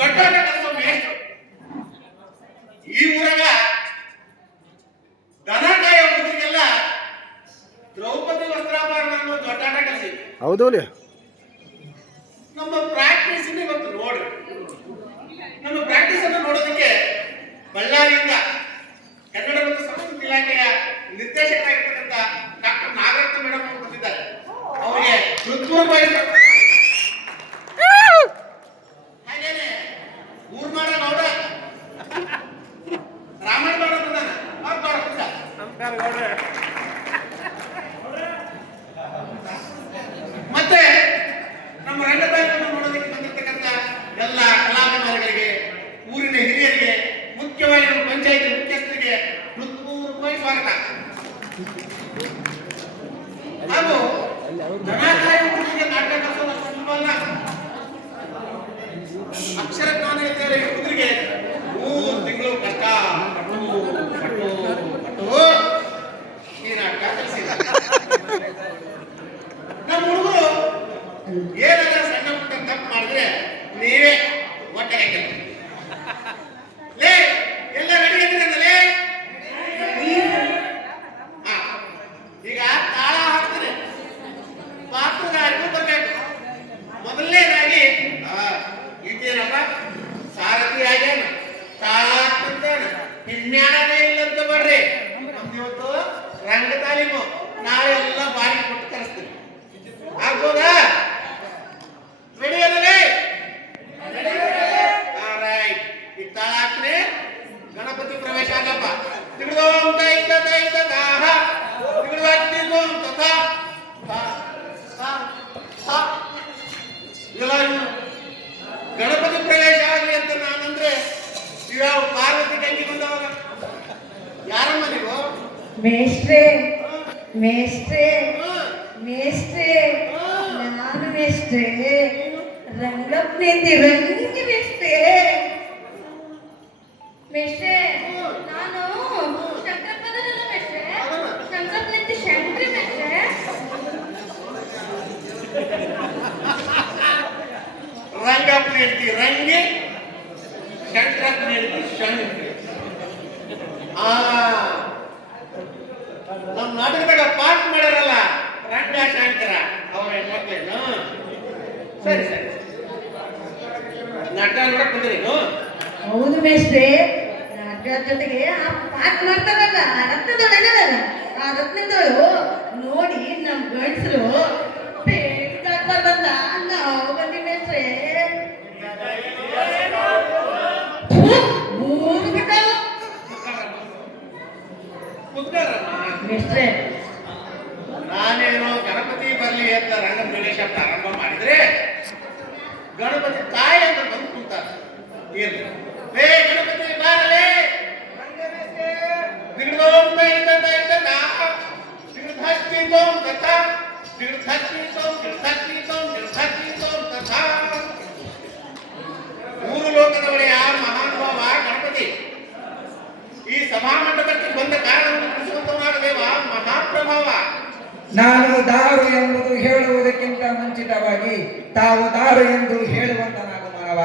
ದೊಡ್ಡವರ ಕೆಲಸ ಮೇಷ್ಟ್ರು. ಈ ಊರಾಗ ದನ ಕಾಯೋ ಹುಡುಗರಿಗೆಲ್ಲ ದ್ರೌಪದಿ ವಸ್ತ್ರಾಭರಣ ಅನ್ನೋ ದೊಡ್ಡಾಟ ಕಲಿಸಿ. ಹೌದು ನಮ್ಮ ಪ್ರಾಕ್ಟೀಸ್ ಇವತ್ತು ನೋಡ್ರಿ. ನಮ್ಮ ಪ್ರಾಕ್ಟೀಸ್ ಅನ್ನು ನೋಡೋದಕ್ಕೆ ಬಳ್ಳಾರಿಯಿಂದ ಕನ್ನಡ ಮತ್ತು ಸಂಸ್ಕೃತಿ ಇಲಾಖೆಯ ನಿರ್ದೇಶಕರಾಗಿರ್ತಕ್ಕಂಥ ಡಾಕ್ಟರ್ ನಾಗರತ್ನ ಮೇಡಮ್ ಅವರು ಬಂದಿದ್ದಾರೆ. ಅವರಿಗೆ ಹೃತ್ಪೂರ್ವಕವಾಗಿ ಹಾಗೇನೆ ಊರ್ಮಾಡ ಗೌಡ ರಾಮಣ್ಣ ಗೌಡ ಬಂದಾನ. ಮತ್ತೆ ನಮ್ಮ ರಂಗತಾಯಿಯನ್ನು ನೋಡೋದಕ್ಕೆ ಬಂದಿರತಕ್ಕಂಥ ಎಲ್ಲ ಕಲಾಭಿಮಾನಿಗಳಿಗೆ, ಊರಿನ ಹಿರಿಯರಿಗೆ, ಮುಖ್ಯವಾಗಿ ನಮ್ಮ ಪಂಚಾಯತ್ ಮುಖ್ಯಸ್ಥರಿಗೆ ಹೃತ್ಪೂರ್ವಕವಾಗಿ ಸ್ವಾಗತ. ಹಾಗೂ ಧನಾಕಾಯ ಹುಡುಗರಿಗೆ ನಾಟಕ ಕಲಿಸೋದು ಸುಲಭ ಅಲ್ಲ. ಅಕ್ಷರ ಜ್ಞಾನ ಇದ್ದರೆ ಹುಡುಗರಿಗೆ 3 ತಿಂಗಳು ಕಷ್ಟ ಪಟ್ಟು ಈ ನಾಟಕ ಕಲಿಸಿದ್ದಾರೆ. ನಮ್ಮ ಹುಡುಗರು ಏನಾದ್ರೂ ಸಣ್ಣ ಪುಟ್ಟ ತಪ್ಪು ಮಾಡಿದ್ರೆ ನೀವೇ ಹೊಟ್ಟೆ ಹಾಕಿಲ್ಲ. ಲೇ ಎಲ್ಲ ರೆಡಿ ಆಗಿರಲೇ. ಈಗ ತಾಳ ಹಾಕ್ತಾರೆ, ಪಾತ್ರಗಾರಿಗೂ ಬರ್ಬೇಕು. ಮೊದಲನೇದಾಗಿ ಇದೇನಪ್ಪ ಸಾರಥಿ ಆಗ್ಯಾನ, ತಾಳ ಹಾಕ್ತಿದ್ದಾನೆ, ಹಿಮ್ಯಾಣನೇ ಇಲ್ಲಂತ ಬರ್ರಿ. ನಮ್ದು ಇವತ್ತು ರಂಗ ತಾಲೀಮು, ನಾವೆಲ್ಲ ಬಾರಿ ಕೊಟ್ಟು ಕಲಿಸ್ತೀವಿ. ಆಗ್ಬೋದಾ? ರೆಡಿ ಅದಲೇ? ಈ ತಾಳ ಹಾಕ್ರಿ. ಗಣಪತಿ ಪ್ರವೇಶ ಆಗಪ್ಪ. ತಿರುಗೋಂ ದೈತ ದೈತ ದಾಹ ತಿರುಗಾಗ್ತಿಗೋಂ ತಥಾ ಗಣಪತಿ ಪ್ರವೇಶ ಆಗಲಿ ಅಂತ ನಾನಂದ್ರೆ ಇವ್ಯಾವ ಪಾರ್ವತಿ ಗಂಗಿ ಬಂದವಾಗ ಯಾರಮ್ಮ ನೀವು? ಮೇಷ್ಟ್ರೆ ಮೇಷ್ಟ್ರೆ ಮೇಷ್ಟ್ರೆ ನಾನು ಮೇಷ್ಟ್ರೆ ರಂಗಪ್ಪನಿಂದ ರಂಗಿ ಮೇಷ್ಟ್ರೆ. ಮೇಷ್ಟ್ರೆ ನಾನು ಶಂಕರಪ್ಪನಲ್ಲ ಮೇಷ್ಟ್ರೆ, ಶಂಕರಪ್ಪನಿಂದ ಶಂಕ್ರಿ ಮೇಷ್ಟ್ರೆ. ರಂಗಪ್ಪನ ಹೇಳ್ತಿ ರಂಗಿ, ಶಂಕರಪ್ಪನ ಹೇಳ್ತಿ ಶಂಕ್ರಿ. ನಮ್ಮ ನಾಟಕದಾಗ ಪಾಠ ಮಾಡ್ಯಾರಲ್ಲ ರಂಗ ಶಂಕರ ಅವರ ಹೆಣ್ಮಕ್ಳೇನು? ಸರಿ ಸರಿ, ನಾಟಕ ನೋಡಕ್ ಬಂದ್ರಿ? ಹೌದು ಮೇಷ್ಟ್ರೆ, ನಾಟಕದ ಜೊತೆಗೆ ಆ ಪಾಠ ಮಾಡ್ತಾರಲ್ಲ ರತ್ನದೊಳಗಲ್ಲ, ಆ ರತ್ನದೊಳು ನೋಡಿ ನಮ್ ಗಂಡಸರು ಬೇಕಂತ ನಾವು ಬಂದಿ ಮೇಷ್ಟ್ರೆ. ಮೇಷ್ಟ್ರೆ ನಾನೇನು ಗಣಪತಿ ಬರ್ಲಿ ಅಂತ ರಂಗ ಪ್ರವೇಶ ಪ್ರಾರಂಭ ಮಾಡಿದ್ರೆ ಗಣಪತಿ ತಾಯಿ ಅಂತ ಬಂದು ಕುಂತಾರೆ. ಏ ಗಣಪತಿ ಬಾರಲೇ, ಬಿಗಡೋಂ ದೈತ ದೈತ ದಾಹ ಬಿಗಡೋಂ ತಥಾ ಬಿಗಡೋಂ ತಥಾ. 3 ಲೋಕದ ಒಡೆಯ ಮಹಾನುಭಾವ ಗಣಪತಿ ಈ ಸಭಾಮಂಡಪಕ್ಕೆ ಬಂದ ಕಾರಣವನ್ನು ತಿಳಿಸುವಂತನಾದ ದೇವ ಮಹಾಪ್ರಭಾವ. ನಾನು ದಾರು ಎಂಬುದು ಹೇಳುವುದಕ್ಕಿಂತ ಮುಂಚಿತವಾಗಿ ತಾವು ದಾರು ಎಂದು ಹೇಳುವಂತನಾಗು ಮಾನವ.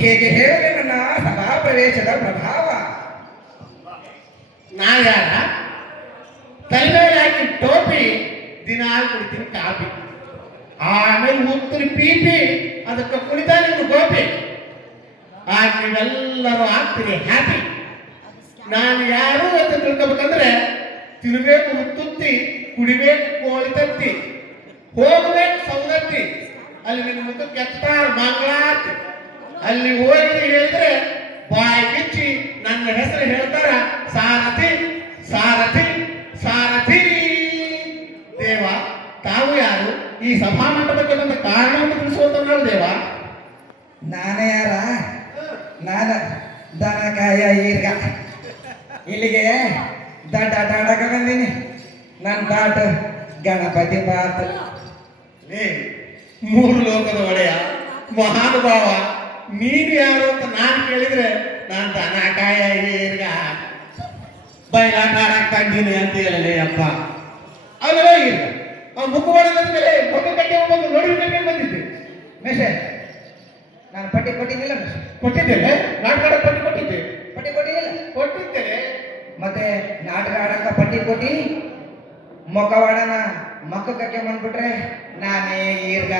ಹೇಗೆ ಹೇಳಿ ನನ್ನ ಸಭಾ ಪ್ರವೇಶದ ಪ್ರಭಾವ? ನಾ ಯಾರ? ತಲೆ ಮೇಲೆ ಹಾಕಿ ಟೋಪಿ, ದಿನ ಕುಡಿತೀನಿ ಕಾಪಿ, ಆಮೇಲೆ ಉತ್ತರ ಪೀಪಿ, ಅದಕ್ಕೆ ಕುಡಿತಾ ನೀವು ಗೋಪಿ. ಆಗ ನೀವೆಲ್ಲರೂ ಆಗ್ತೀರಿ ಹ್ಯಾಪಿ. ನಾನು ಯಾರು ಅಂತ ತಿಳ್ಕೊಬೇಕಂದ್ರೆ ತಿನ್ಬೇಕು ಉತ್ತುತ್ತಿ, ಕುಡಿಬೇಕು ಕೋಳಿ ತತ್ತಿ, ಹೋಗ್ಬೇಕು ಸೌದತ್ತಿ, ಅಲ್ಲಿ ನಿನ್ನ ಮುಖಕ್ಕೆ ಕೆತ್ತಾರ ಮಂಗಳಾರ್ತಿ. ಅಲ್ಲಿ ಹೋಗಿ ಹೇಳಿದ್ರೆ ಬಾಯಿ ಬಿಚ್ಚಿ ನನ್ನ ಹೆಸರು ಹೇಳ್ತಾರ ಸಾರಥಿ ಸಾರಥಿ ಸಾರಥಿ. ದೇವ ತಾವು ಯಾರು? ಈ ಸಭಾ ಮಂಟಪಕ್ಕೆ ಬಂದ ಕಾರಣವನ್ನು ತಿಳಿಸುವಂತ ದೇವ. ನಾನೇ ಯಾರ? ನಾನು ದನಕಾಯ ಈರ್ಗ. ಇಲ್ಲಿಗೆ ದಾಟಕ ಬಂದೀನಿ. ನನ್ನ ದಾಟ ಗಣಪತಿ ಪಾತ್ರ. 3 ಲೋಕದ ಒಡೆಯ ಮಹಾನುಭಾವ ನೀನು ಯಾರು ಅಂತ ನಾನು ಕೇಳಿದ್ರೆ ನಾನು ದನಕಾಯ ಈರ್ಗ ಬೈಲಾಟ ಆಡಕ್ ತಂದೀನಿ ಅಂತ ಹೇಳಲೇ ಅಪ್ಪ. ಅಲ್ಲೇ ಈಗ ಮುಖವಾಡದ ಮೇಲೆ ಮೊಕ್ಕ ಕಟ್ಟಿ ಹೋಗ್ಬೇಕು ನೋಡಿ ಕಟ್ಕೊಂಡು ಬಂದಿದ್ದೆ. ಮೇಷೆ ನಾನು ಪಟ್ಟಿ ಕೊಟ್ಟಿದ್ದಿಲ್ಲ. ಕೊಟ್ಟಿದ್ದೇನೆ ನಾಟಕ ಪಟ್ಟಿ ಕೊಟ್ಟಿದ್ದೆ ಪಟ್ಟಿ ಕೊಟ್ಟಿಲ್ಲ ಕೊಟ್ಟಿದ್ದೇನೆ ಮತ್ತೆ ನಾಟಕ ಆಡಕ ಪಟ್ಟಿ ಕೊಟ್ಟಿ ಮೊಕವಾಡನ ಮಕ್ಕಕ್ಕೆ ಬಂದ್ಬಿಟ್ರೆ ನಾನೇ ಈರ್ಗ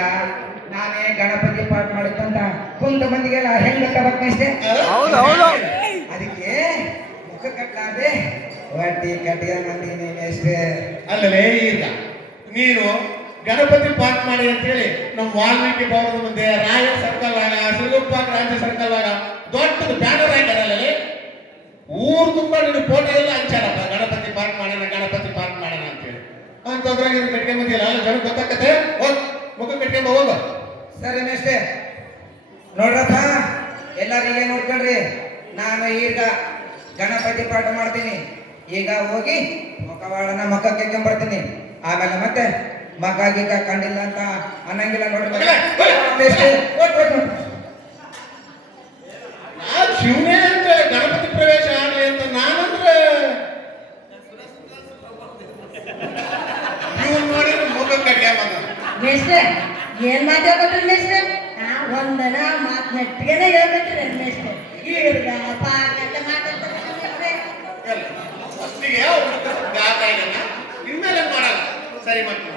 ನಾನೇ ಗಣಪತಿ ಪಾಠ ಮಾಡಿದ್ದಂತ ಕುಂತ ಮಂದಿಗೆಲ್ಲ ಹೆಂಗ ಕಟ್ಟಬೇಕಷ್ಟೇ ಅದಕ್ಕೆ ಮುಖ ಕಟ್ಲಾದೆ ಒಟ್ಟಿ ಕಟ್ಟಿಯ ನಂದಿನಿ ಅಷ್ಟೇ ಅಲ್ಲಲೇ ಈಗ ನೀನು ಗಣಪತಿ ಪಾಠ ಮಾಡಿ ಅಂತ ಹೇಳಿ ನಮ್ಮ ವಾಲ್ಮೀಕಿ ಭವನದ ಮುಂದೆ ರಾಯ ಸರ್ಕಲ್ ಆಗ ಸಿರುಗುಪ್ಪ ರಾಜ್ಯ ಸರ್ಕಲ್ ಆಗ ದೊಡ್ಡದು ಬ್ಯಾನರ್ ಹಾಕ್ಯಾರಲ್ಲೇ ಊರು ತುಂಬಾ ನಿನ್ನ ಫೋಟೋ ಎಲ್ಲ ಹಂಚಾರಪ್ಪ ಗಣಪತಿ ಪಾಠ ಮಾಡೋಣ ಅಂತೇಳಿ ಅಂತಂದ್ರಾಗ ಇದು ಕಟ್ಕೊಂಡ್ ಬಂದಿಲ್ಲ ಅಲ್ಲ ಜನ ಗೊತ್ತಾಕತ್ತೆ ಹೋಗ್ ಮುಖ ಕಟ್ಕೊಂಡ್ ಹೋಗ ಸರಿ ಮೇಷ್ಟೇ ನೋಡ್ರಪ್ಪ ಎಲ್ಲರಿಗೆ ನೋಡ್ಕೊಳ್ರಿ ನಾನು ಈಗ ಗಣಪತಿ ಪಾಠ ಮಾಡ್ತೀನಿ ಈಗ ಹೋಗಿ ಮುಖವಾಡನ ಮಕ್ಕಕ್ಕೆ ಬರ್ತೀನಿ ಆಮೇಲೆ ಮತ್ತೆ ಮಗ ಗೀಗ ಕಂಡಿಲ್ಲ ಅಂತ ಅನ್ನಂಗಿಲ್ಲ ನೋಡ್ರಿ ಮೇಷ್ಟ್ರೆ, ನಾನು ಶಿವನೇ ಅಂತ ಗಣಪತಿ ಪ್ರವೇಶ ಆಗ್ಲಿ ಅಂತ ನಾನಂದ್ರೆ ಇವ್ರು ನೋಡಿ ಮುಖ ಕಟ್ಕೊಂಡ್ ಮೇಷ್ಟ್ರೆ ಏನ್ ಮಾತಾಡ್ಕೊಟ್ರಿ ಮೇಷ್ಟ್ರೆ ಒಂದನ ಮಾತ್ ನೆಟ್ಟಿಗೆನೆ ಹೇಳ್ಬೇಕ್ರಿ ಮೇಷ್ಟ್ರೆ ಈಗ ಪಾಕ ಅಂತ ಮಾತಾಡ್ತಾರೆ ಫಸ್ಟಿಗೆ ಇನ್ಮೇಲೆ ಮಾಡಲ್ಲ ಸರಿ ಮಾಡ್ತೀನಿ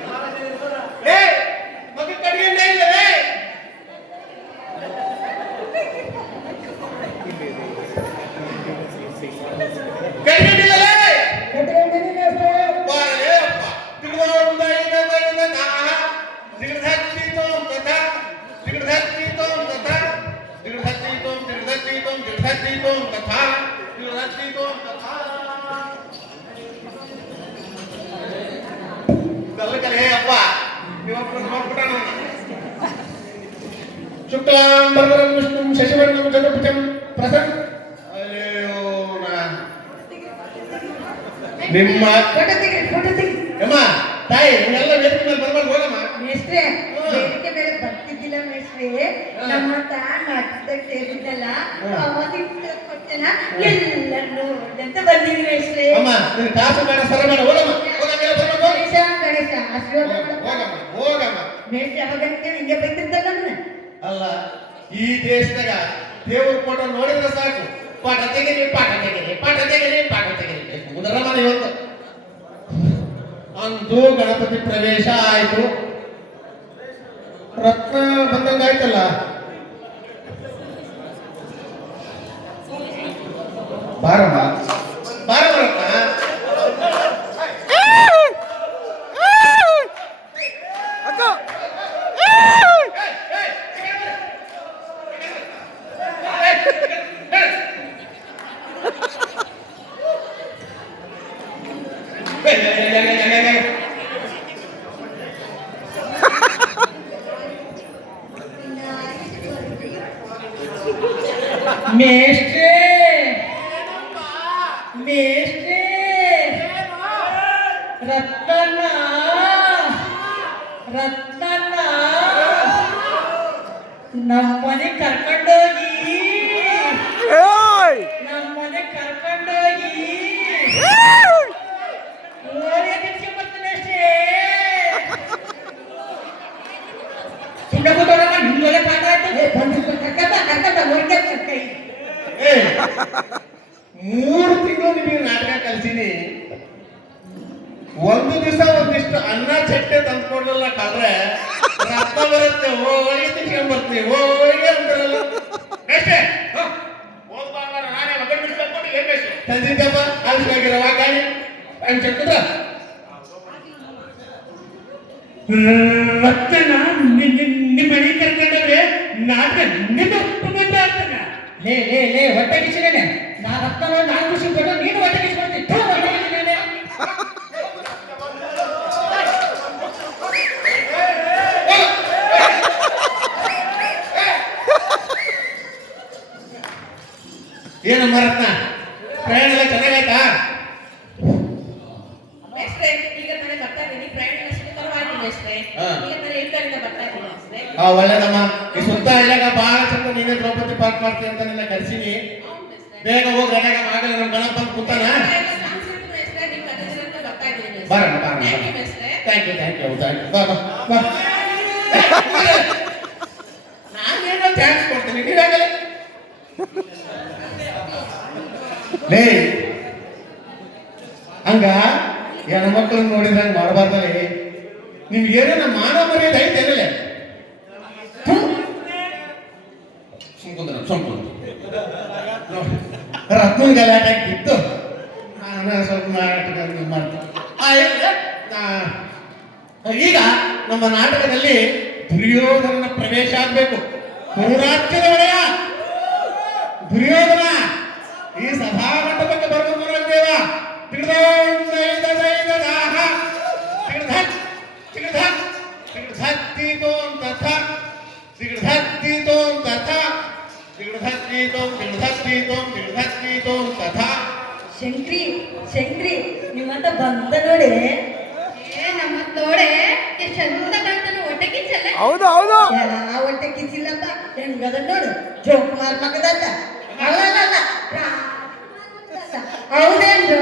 ಏ ಮಗ ಕಡಿಯಂದೇ ಇಲ್ಲವೇ ಕಡಿಯಂದಿಲ್ಲವೇ ಬಾರಲೇ ಅಪ್ಪ ತಿರುಗಾಡುವುದ ಇಲ್ಲ ನಾಹ ದಿಗಧತ್ತೀತೋಂ ತಥಾ ದಿಗಧತ್ತೀತೋಂ ತಥಾ ದಿಗಧತ್ತೀತೋಂ ದಿಗಧತ್ತೀತೋಂ ದಿಗಧತ್ತೀತೋಂ ತಥಾ ದಿಗಧತ್ತೀತೋಂ ತಥಾ ಕಲ್ಲಕಲೇ ಅಪ್ಪ ಇವತ್ತು ನೋಡ್ಬಿಟ್ಟಾನ ಶುಕ್ಲಾಂಬರಧರಂ ವಿಷ್ಣುಂ ಶಶಿವರ್ಣಂ ಚತುರ್ಭುಜಂ ಪ್ರಸನ್ನ ಅಯ್ಯೋ ನಿಮ್ಮ ಫೋಟೋ ತೆಗಿ ಅಮ್ಮ ತಾಯಿ ನೀವೆಲ್ಲ ವೇದಿಕೆ ಮೇಲೆ ಬರ್ಬಾರ್ದು ಹೋಗಮ್ಮ ಮೇಷ್ಟ್ರೆ ವೇದಿಕೆ ಮೇಲೆ ಬರ್ತಿದ್ದಿಲ್ಲ ಮೇಷ್ಟ್ರೆ ನಮ್ಮ ನಾಟಕದಾಗ ಸೇರಿದ್ದಲ್ಲ ಕೊಟ್ಟೆನ ಎಲ್ಲ ನೋಡ್ದಂತ ಬಂದಿನಿ ಮೇಷ್ಟ್ರೆ ಅಮ್ಮ ನೀನು ಕಾಸು ಬೇಡ ಸರ ಬೇಡ ಹೋಗಮ್ಮ ಹೋಗ ಮೇಲೆ ಬರ್ಬೇಕು ಗಣೇಶ ಆಶೀರ್ವಾದ ಹೋಗಮ್ಮ ಮೇಷ್ಟ್ರೆ ಅವಾಗ ಹಿಂಗೆ ಬೈತಿರ್ತಾರ ನನ್ನ ಅಲ್ಲ ಈ ದೇಶದಾಗ ದೇವ್ರ ಫೋಟೋ ನೋಡಿದ್ರೆ ಸಾಕು ಪಾಠ ತೆಗಿರಿ ಮುದರ ಮನೆ ಇವತ್ತು ಅಂತೂ ಗಣಪತಿ ಪ್ರವೇಶ ಆಯ್ತು ರತ್ನ ಬಂದಂಗಾಯ್ತಲ್ಲ ಬಾರಮ್ಮ ರತ್ನ ಮೇಷ್ಟ್ರೆ ರತ್ನಣ್ಣ ನಮ್ಮನೆ ಕರ್ಕೊಂಡೋಗಿ ಓರೇ ತಿಳ್ಕೊಂಡ್ಬರ್ತೀನಿ ಅಷ್ಟೇ ಸುಮ್ಮನೆ ಕೂತೋಡಮ್ಮ ನಿಮ್ಗೆಲ್ಲ ಪಾಠ ಆಯ್ತು ಕರ್ಕಂತ ನೋಡ್ಕೊಂತ ಕೈ 3 ತಿಂಗಳು ನಿಮಗೆ ನಾಟಕ ಕಲ್ಸಿನಿ ಒಂದು ದಿವಸ ಒಂದಿಷ್ಟು ಅನ್ನ ಚಟ್ಟೆ ತಂದ್ಕೊಡ್ಲಿಲ್ಲ ಕಳ್ರೆ ರಕ್ತ ಬರುತ್ತೆ ಹೋಳಿಗೆ ತಿನ್ಕೊಂಡ್ ಬರ್ತೀನಿ ಹೋಳಿಗೆ ಅಂತಾರಲ್ಲ ಅಷ್ಟೇ ತಂದಿದ್ದಪ್ಪ ಅಲ್ಸಾಗಿರವ ಗಾಡಿ ಅನ್ಸಕ್ತದ ರಕ್ತನ ನಿಮ್ಮ ಮನೆ ಕರ್ಕೊಂಡ್ರೆ ನಾಟಕ ನಿನ್ನ ಒಪ್ಪಂದ ಆಗ್ತಾನ ಲೇ ಹೊಟ್ಟೆ ಕಿಸಿನೇನೆ ನಾ ರಕ್ತನ ನಾನು ಖುಷಿ ಪಟ್ಟು ನೀನು ಹೊಟ್ಟೆ ಕಿಸ್ಕೊಳ್ತೀನಿ ಏನಮ್ಮ ರತ್ನ ಪ್ರಯಾಣ ಎಲ್ಲ ಚೆನ್ನಾಗಾಯ್ತಾ ಈಗ ಮನೆ ಬರ್ತಾ ಇದ್ದೀನಿ ಪ್ರಯಾಣ ಸುಖಕರವಾಗಿದೆ ಮೇಷ್ಟ್ರೆ ಈಗ ಮನೆ ಇಲ್ದಾರಿಂದ ಬರ್ತಾ ಇದ್ದೀನಿ ಮೇಷ್ಟ್ರೆ ಒಳ್ಳೇದಮ್ಮ ಈ ಸುತ್ತ ಹಳ್ಳಿಯಾಗ ಬಹಳ ಚಂದ ನೀನೇ ದ್ರೌಪದಿ ಪಾಠ ಮಾಡ್ತೀನಿ ಅಂತ ನಿನ್ನ ಕರ್ಸಿನಿ ಬೇಗ ಹೋಗಿ ರೆಡಿಯಾಗ ಆಗಲ್ಲ ನಮ್ಮ ಗಣಪ ಬಂದು ಕೂತಾನ ಬರೋಣ ಥ್ಯಾಂಕ್ ಯು ಬಾ ನಾನೇನೋ ಥ್ಯಾಂಕ್ಸ್ ಕೊಡ್ತೀನಿ ನೀನಾಗಲ್ಲ ಲೇ ಹಂಗ ಹೆಣ್ಮಕ್ಳನ್ನ ನೋಡಿದಂಗ ಮಾಡಬಾರ್ದಲ್ಲಿ. ನಿಮ್ಗೆ ಏನೇನ ಮಾನ ಮರ್ಯಾದೆ ಐತೇನಲ್ಲ? ರತ್ನನ್ ಗಲಾಟೆ ಇತ್ತು, ನಾನು ಸ್ವಲ್ಪ ನಾಟಕ ಮಾಡ್ತೀನಿ. ಈಗ ನಮ್ಮ ನಾಟಕದಲ್ಲಿ ದುರ್ಯೋಧನನ ಪ್ರವೇಶ ಆಗ್ಬೇಕು. ಕುರುರಾಜ್ಯದ ಒಡೆಯ ದುರ್ಯೋಧನ ಈ ಸಭಾಮಂಟಪಕ್ಕೆ ಬರ್ಬೇಕು. ದೇವ ಶಂಕ್ರಿ ಶಂಕ್ರಿ ನಿಮ್ಮಂತ ಬಂದ ನೋಡಿ ನಮ್ಮ ತೋಡೆ ಎಷ್ಟು ಚಂದ ಕಾಣ್ತಾನೆ ಹೊಟ್ಟೆ ಕಿಚ್ಚಲ್ಲ. ಹೌದು ಹೌದು ಯಾವ ಹೊಟ್ಟೆ ಕಿಚ್ಚಿಲ್ಲಪ್ಪ, ಹೆಂಗದ ನೋಡು ಜೋಕುಮಾರ್ ಮಗದಲ್ಲ. ಅಲ್ಲ ಹೌದೇನ್ರು?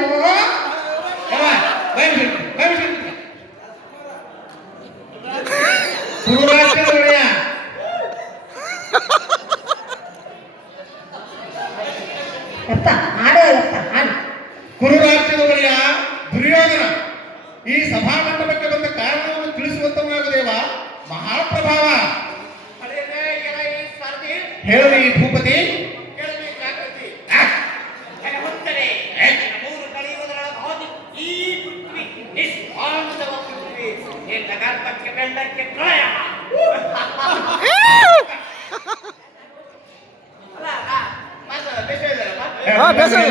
ಕುರುರಾಜ್ಯದ ಒಡೆಯ ಅಪ್ಪ ಆಡೋಲ್ಲಪ್ಪ ಆಡು. ಕುರುರಾಜ್ಯದ ಒಡೆಯ ದುರ್ಯೋಧನ ಈ ಸಭಾಮಂಟಪಕ್ಕೆ ಬಂದ ಕಾರಣವನ್ನು ತಿಳಿಸುವಂತವನಾಗದೇವ ಮಹಾಪ್ರಭಾವ. ಹೇಳಿ ಭೂಪತಿ.